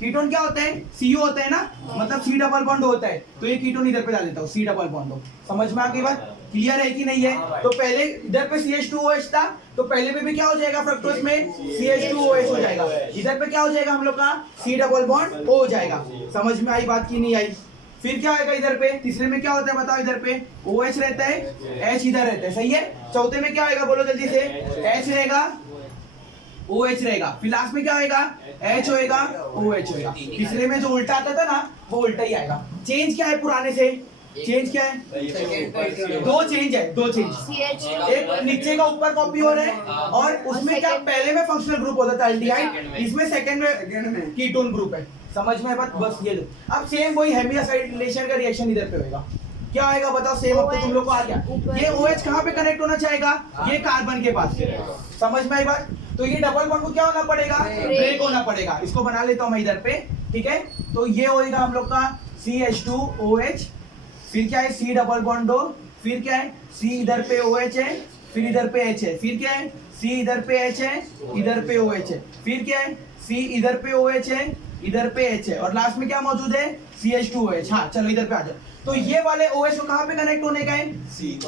कीटोन क्या होता है? CO होता है ना, मतलब C डबल बॉन्ड होता है, तो ये कीटोन इधर पे डाल देता हूँ, C डबल बॉन्ड। समझ में आ गई बात? क्लियर है कि नहीं है? तो पहले इधर पे CH2OH था, तो पहले में भी क्या हो जाएगा? फ्रक्टोज में CH2OH हो जाएगा, इधर पे क्या हो जाएगा हम लोग का? C डबल बॉन्ड O हो जाएगा। समझ में आई बात की नहीं आई? फिर क्या आएगा इधर पे? तीसरे में क्या होता है बताओ? इधर पे OH रहता है, H इधर रहता है, सही है? चौथे में क्या आएगा बोलो जल्दी से? H रहेगा, OH रहेगा, फिर लास्ट में क्या होएगा? H होएगा, OH होएगा। तीसरे में जो उल्टा आता था ना, वो उल्टा ही आएगा। चेंज क्या है पुराने से? चेंज क्या है? 2 चेंज है, 2 चेंज। एक नीचे का ऊपर कॉपी हो रहा है, और उसमें क्या पहले में फंक्शनल ग्रुप होता था अल्डिहाइड, इसमें सेकंड में कीटोन ग्रुप है। समझ में बात? बस ये दो। अब सेम वही हेमियोसाइलेशन का रिएक्शन इधर पे होएगा। क्या आएगा बताओ? सेम अब तो तुम लोग को आ गया। ये OH कहाँ पे कनेक्ट होना चाहेगा? ये कार्बन के पास। समझ में आई बात? तो ये डबल बॉन्ड को क्या होना पड़ेगा? ब्रेक होना पड़ेगा। इसको बना लेता हूँ मैं इधर पे, ठीक है? तो ये होएगा हम लोग का CH2OH, फिर क्या है? C डबल बॉन्ड O, फिर क्या है? C इधर पे OH है, फिर इधर पे H है, फिर क्या है? C इधर पे H है, इधर पे OH है, फिर क्या है? C इधर पे OH है, इधर पे H है, और लास्ट में क्या मौजूद है? CH2OH। हाँ चलो इधर पे आ जाओ। तो ये वाले OH को कहाँ पे कनेक्ट होने का है? C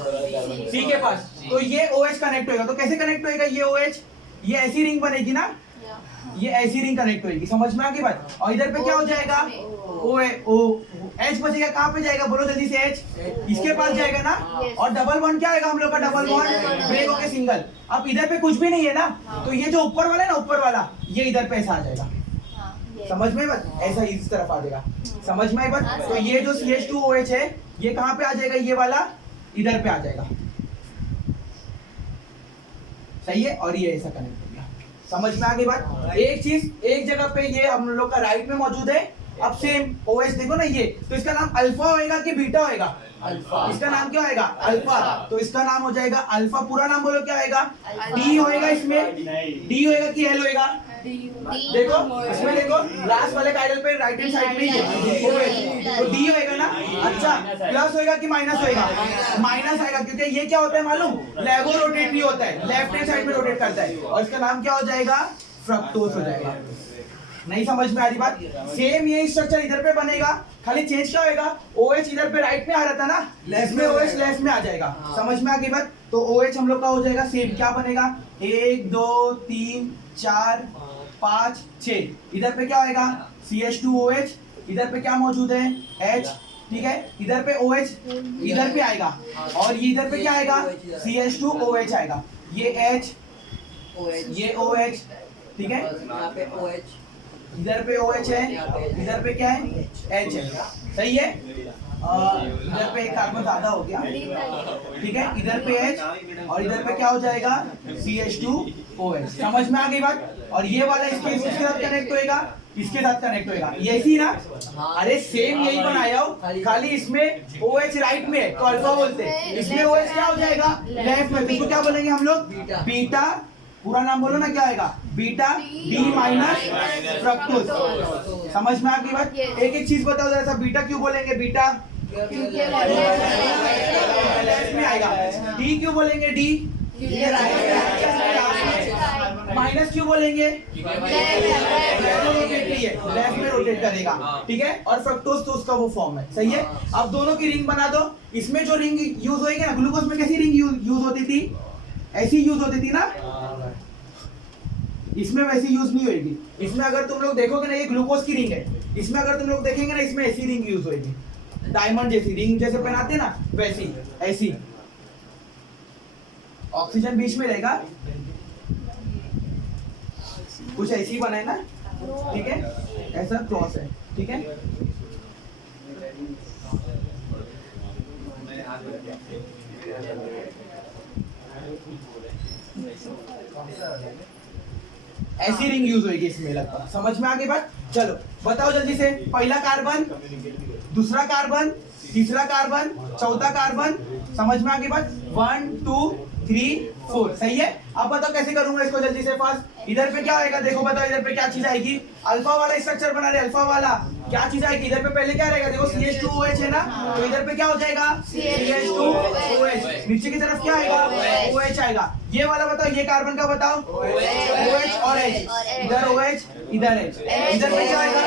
के पास। तो ये OH कनेक्ट होएगा, तो कैसे कनेक्ट होएगा ये OH? ये ऐसी रिंग बनेगी ना, ये ऐसी रिंग कनेक्ट होएगी। समझ में आ गई बात? और इधर पे क्या हो जाएगा? H बचेगा, कहाँ पे जाएगा बोलो जल्दी से? H इसके पास जाएगा ना, और डबल बॉन्ड क्या आएगा हम लोग का? डबल बॉन्ड ब्रेक होके सिंगल। अब इधर पे कुछ भी नहीं है ना, तो ये जो ऊपर वाला है ना, ऊपर वाला, ये इधर पे ऐसा आ जाएगा। समझ में बात? ऐसा इस तरफ आ जाएगा। समझ में आई बात? तो ये जो CH2OH है, ये कहाँ पे आ जाएगा? ये वाला इधर पे आ जाएगा। सही है, और ये ऐसा कनेक्ट हो गया। समझ में आ गई बात? एक चीज एक जगह पे ये हम लोग का राइट में मौजूद है। अब सेम ओएस देखो ना, ये तो इसका नाम अल्फा होएगा कि बीटा होएगा? अल्फा। इसका नाम क्या होएगा? अल्फा। तो इसका नाम हो जाएगा अल्फा। पूरा नाम बोलो क्या होएगा? डी होएगा इसमें, डी होएगा कि एल होएगा? देखो इसमें देखो लास्ट वाले काइरल पे राइट हैंड साइड में ही है OH, तो डी होएगा ना। अच्छा प्लस होएगा कि माइनस होएगा? माइनस आएगा, क्योंकि ये क्या होता है मालूम? लेवो रोटेटरी होता है, लेफ्ट हैंड साइड में रोटेट करता है, और इसका नाम क्या हो जाएगा? फ्रक्टोज हो जाएगा। नहीं समझ में आ रही बात? सेम ये स्ट्रक्चर इधर पे बनेगा, खाली चेंज क्या होएगा? OH इधर पे राइट में आ रहा था ना, लेफ्ट में OH लेफ्ट में आ जाएगा। समझ में आ गई बात? तो OH हम लोग का हो जाएगा सेम, क्या बनेगा? 1 2 3 4 5 6। इधर पे क्या होएगा? CH2OH। इधर पे क्या मौजूद है? H। ठीक है, इधर पे OH इधर पे आएगा, और ये इधर पे क्या आएगा? CH2OH आएगा। ये H, ये OH, ठीक है, यहाँ पे OH, इधर पे OH है, इधर पे क्या है? H है। सही है? इधर पे एक कार्बन ज्यादा हो गया, ठीक है, इधर पे H और इधर पे क्या हो जाएगा? CH2OH। समझ में आ गई बात? और ये वाला इसके साथ कनेक्ट होएगा, इसके साथ कनेक्ट होएगा, ये सी ना? अरे सेम यही बनाया हो, खाली इसमें OH राइट में है तो अल्फा बोलते हैं, इसमें OH क्या हो जाएगा? लेफ्ट में। तो इसको क्या बोलेंगे हम लोग? बीटा। पूरा नाम बोलो ना, क्या आएगा? Beta D minus fructose. समझ में आ गई बात? एक एक चीज बताओ जरा सा, बीटा क्यों बोलेंगे? बीटा लेफ्ट में आएगा। डी क्यों बोलेंगे? डी माइनस क्यों बोलेंगे? लेफ्ट में रोटेट करेगा, ठीक है, और फ्रक्टोज तो उसका वो फॉर्म है। सही है? अब दोनों की रिंग बना दो। इसमें जो रिंग यूज होगी ना, ग्लूकोज में कैसी रिंग यूज होती थी? ऐसी यूज होती थी ना, इसमें वैसी यूज नहीं होगी। इसमें अगर तुम लोग देखोगे ना, ये ग्लूकोज की रिंग है, इसमें अगर तुम लोग देखेंगे ना, इसमें ऐसी रिंग यूज होगी, डायमंड जैसी रिंग जैसे पहनाते ना, वैसी ऐसी। ऑक्सीजन बीच में रहेगा, कुछ ऐसी बनाए ना, ठीक है, ऐसा क्रॉस है, ठीक है। ऐसी रिंग यूज होगी इसमें लगभग। समझ में आ गई बात? चलो बताओ जल्दी से, पहला कार्बन, दूसरा कार्बन, तीसरा कार्बन, चौथा कार्बन। समझ में आ गई बात? 1 2 3 4। सही है? अब बताओ कैसे करूंगा इसको जल्दी से फास्ट। इधर पे क्या आएगा? देखो बताओ, इधर पे क्या चीज आएगी? अल्फा वाला स्ट्रक्चर बना रहे, अल्फा वाला क्या चीज आएगी? इधर पे पहले क्या रहेगा? देखो CH2OH है ना, तो इधर पे क्या हो जाएगा? CH2OH। नीचे की तरफ क्या आएगा? OH आएगा। ये वाला बताओ, ये कार्बन का बताओ। OH और H। इधर OH, इधर H। इधर पे क्या आएगा?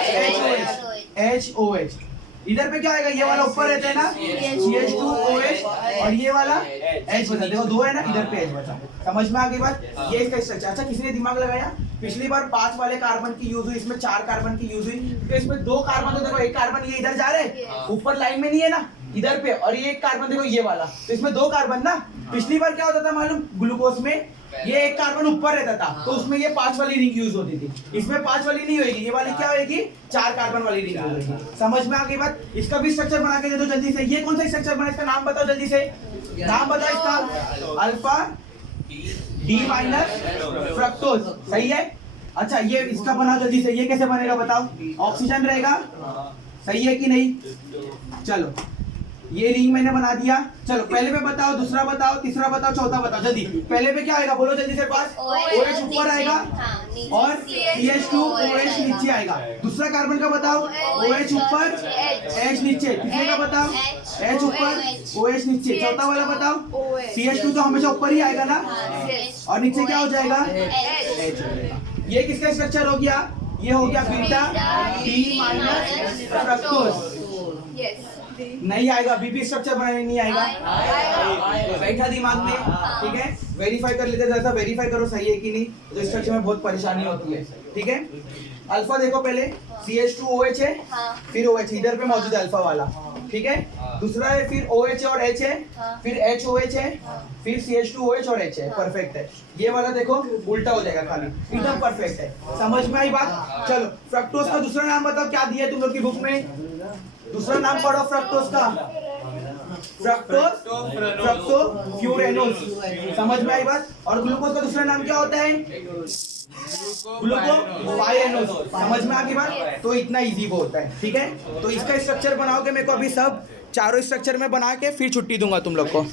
HOH। इधर पे क्या आएगा? ये वाला ऊपर रहता है ना, CH2OH, और ये वाला H बचा। देखो दो है ना, इधर पे H बचा। समझ में आ गई बात? ये इसका स्ट्रक्चर। अच्छा, किसी ने दिमाग लगाया? पिछली बार 5 वाले कार्बन की यूज हुई, इसमें 4 कार्बन की यूज हुई, क्योंकि इसमें 2 कार्बन, तो देखो एक कार्बन ये इधर जा रहे हैं, ऊपर लाइन में नहीं है ना, इधर पे, और ये एक कार्बन देखो ये वाला, तो इसमें 2 कार्बन ना। पिछली बार क्या होता था मालूम? ग्लूकोज में ये एक कार्बन ऊपर रहता था, तो उसमें ये 5 वाली रिंग यूज होती थी। इसमें 5 वाली नहीं होगी, ये वाली क्या होगी? 4 कार्बन वाली रिंग होगी। समझ में आ गई बात? इसका भी स्ट्रक्चर बना के दे दो जल्दी से। ये कौन सा स्ट्रक्चर बना, इसका नाम बताओ जल्दी से। नाम बताओ इसका। Alpha D minus fructose. सही है? अच्छा, ये इसका बनाओ जल्दी से। ये कैसे बनेगा बताओ? ऑक्सीजन रहेगा, सही है कि नहीं? चलो ये रिंग मैंने बना दिया। चलो पहले पे बताओ, दूसरा बताओ, तीसरा बताओ, चौथा बताओ जल्दी। पहले पे क्या आएगा बोलो जल्दी से पास? OH ऊपर आएगा और CH2OH नीचे आएगा। दूसरा कार्बन का बताओ। OH ऊपर, H नीचे। तीसरे का बताओ। H ऊपर, OH नीचे। चौथा वाला बताओ। CH2 तो हमेशा ऊपर ही आएगा ना, और नीचे क्या हो जाएगा? H हो जाएगा। ये किसका स्ट्रक्चर हो गया? ये हो गया बीटा डी माइनस फ्रक्टोज। नहीं आएगा, बीपी स्ट्रक्चर बनाने नहीं आएगा। बैठा दिमाग में, ठीक है? वेरीफाई कर लेते, जैसा वेरीफाई करो सही है कि नहीं, तो स्ट्रक्चर में बहुत परेशानी होती है, ठीक है? अल्फा देखो पहले, CH2OH है, फिर OH इधर पे मौजूद है अल्फा वाला, ठीक है? दूसरा है, फिर OH और H है, फिर HOH है, फिर CH2OH और H है। परफेक्ट है। ये वाला देखो उल्टा हो जाएगा, खाली एकदम परफेक्ट है। समझ में आई बात? चलो फ्रक्टोज का दूसरा नाम बताओ, क्या दिया है तुम लोग की बुक में? दूसरा नाम पढ़ो फ्रक्टोज का। Fructose fructofuranose. समझ में आई बात? और ग्लूकोज का दूसरा नाम क्या होता है? ग्लूकोपाइरेनोज। समझ में आ गई बात? तो इतना इजी वो होता है, ठीक है। तो इसका स्ट्रक्चर बनाओगे, मेरे को अभी सब चारों स्ट्रक्चर में बना के फिर छुट्टी दूंगा तुम लोग को।